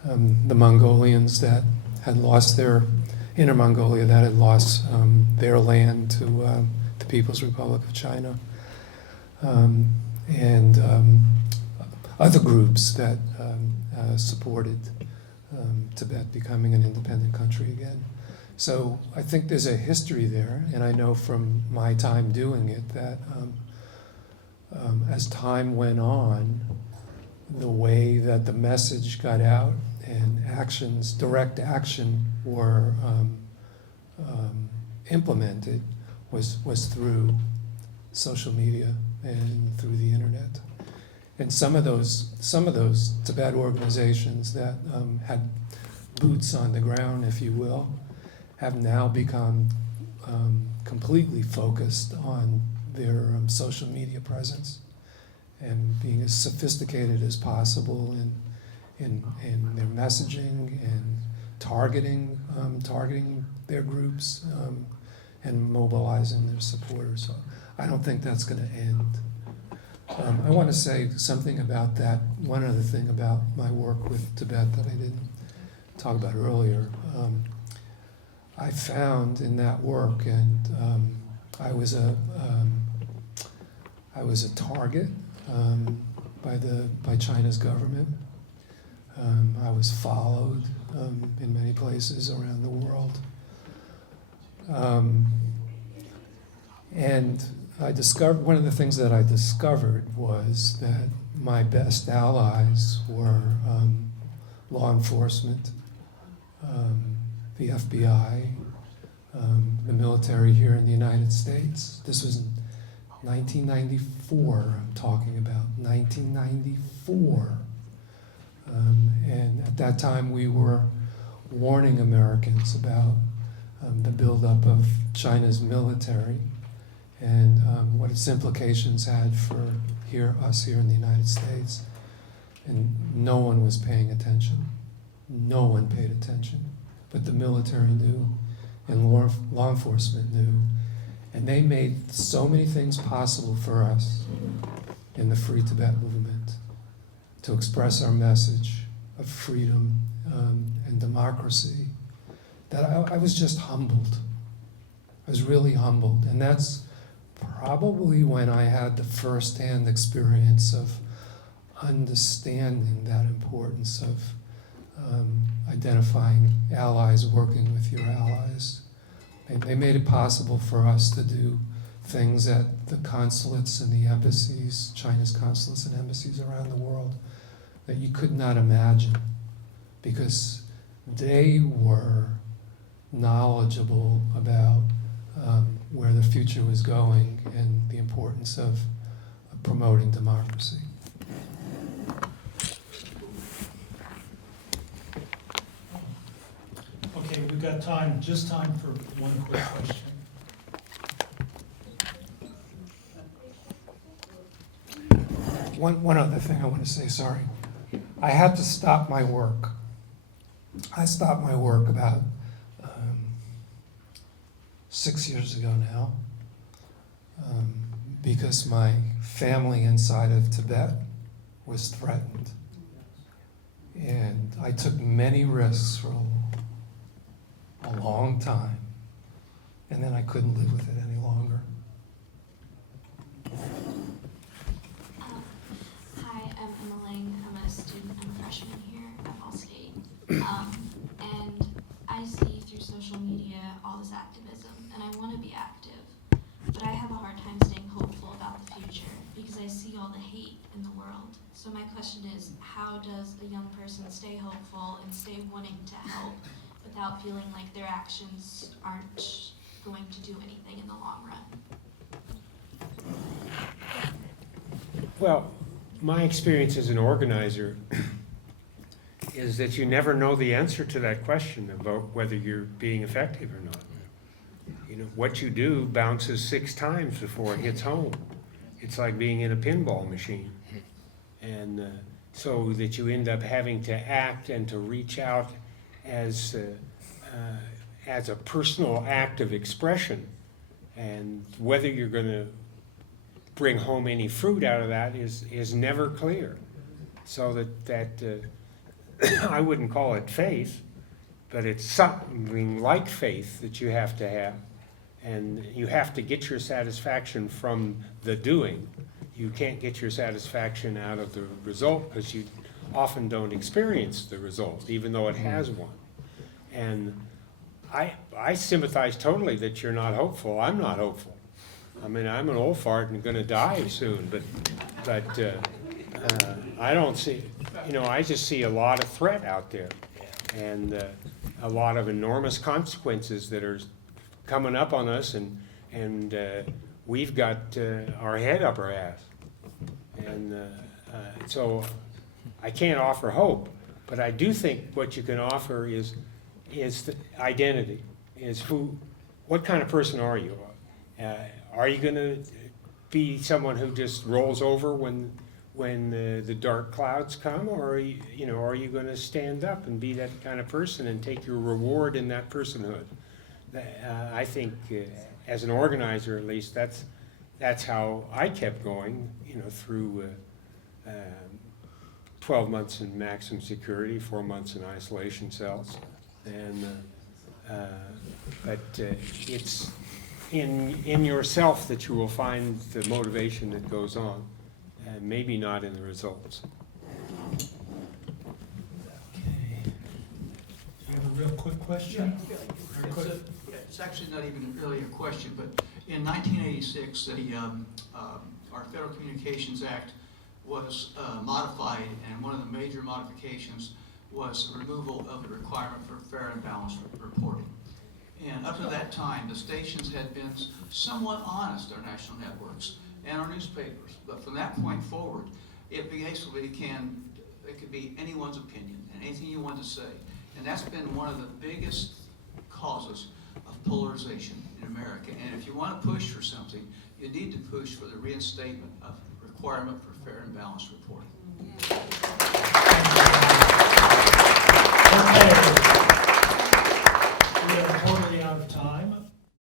the Mongolians that had lost their, Inner Mongolia that had lost their land to the People's Republic of China, and other groups that supported Tibet becoming an independent country again. So I think there's a history there, and I know from my time doing it that as time went on, the way that the message got out and actions, direct action, were implemented was through social media and through the internet. And some of those Tibet organizations that had boots on the ground, if you will, have now become completely focused on their social media presence and being as sophisticated as possible in their messaging and targeting their groups and mobilizing their supporters. So I don't think that's going to end. I want to say something about that. One other thing about my work with Tibet that I didn't talk about earlier. I found in that work, and I was a target by China's government. I was followed in many places around the world. And I discovered, one of the things that I discovered was that my best allies were law enforcement, the FBI, the military here in the United States. This was in 1994, I'm talking about, 1994. And at that time we were warning Americans about the buildup of China's military and what its implications had for us here in the United States. And no one was paying attention. No one paid attention. But the military knew, and law enforcement knew. And they made so many things possible for us in the Free Tibet movement to express our message of freedom and democracy that I was just humbled. I was really humbled. And that's probably when I had the first-hand experience of understanding that importance of identifying allies, working with your allies. They made it possible for us to do things at the consulates and the embassies, China's consulates and embassies around the world, that you could not imagine, because they were knowledgeable about where the future was going and the importance of promoting democracy. Okay, we've got time, just time for one quick question. One other thing I want to say, sorry. I had to stop my work. I stopped my work about 6 years ago now because my family inside of Tibet was threatened. And I took many risks for a long time, and then I couldn't live with it any longer. Hi, I'm Emma Lang. I'm a student. I'm a freshman here at Ball State. And I see through social media all this activism, and I want to be active, but I have a hard time staying hopeful about the future because I see all the hate in the world. So my question is, how does a young person stay hopeful and stay wanting to help without feeling like their actions aren't going to do anything in the long run? Well, my experience as an organizer is that you never know the answer to that question about whether you're being effective or not. You know, what you do bounces 6 times before it hits home. It's like being in a pinball machine. And so that you end up having to act and to reach out as a personal act of expression. And whether you're going to bring home any fruit out of that is never clear. So that I wouldn't call it faith, but it's something like faith that you have to have. And you have to get your satisfaction from the doing. You can't get your satisfaction out of the result because you often don't experience the result, even though it has one. And I sympathize totally that you're not hopeful. I'm not hopeful. I mean, I'm an old fart and gonna die soon, but I don't see, I just see a lot of threat out there and a lot of enormous consequences that are coming up on us, and we've got our head up our ass. And so I can't offer hope, but I do think what you can offer is the identity, is what kind of person are you? Are you gonna be someone who just rolls over when the dark clouds come, or are you gonna stand up and be that kind of person and take your reward in that personhood? I think, as an organizer at least, that's how I kept going, through 12 months in maximum security, 4 months in isolation cells, but it's in yourself that you will find the motivation that goes on, and maybe not in the results. Okay. Do you have a real quick question? Very quick. It's actually not even really a question, but in 1986, our Federal Communications Act was modified, and one of the major modifications was the removal of the requirement for fair and balanced reporting. And up to that time, the stations had been somewhat honest, our national networks and our newspapers. But from that point forward, it basically it could be anyone's opinion and anything you want to say. And that's been one of the biggest causes of polarization in America. And if you want to push for something, you need to push for the reinstatement of the requirement for fair and balanced reporting.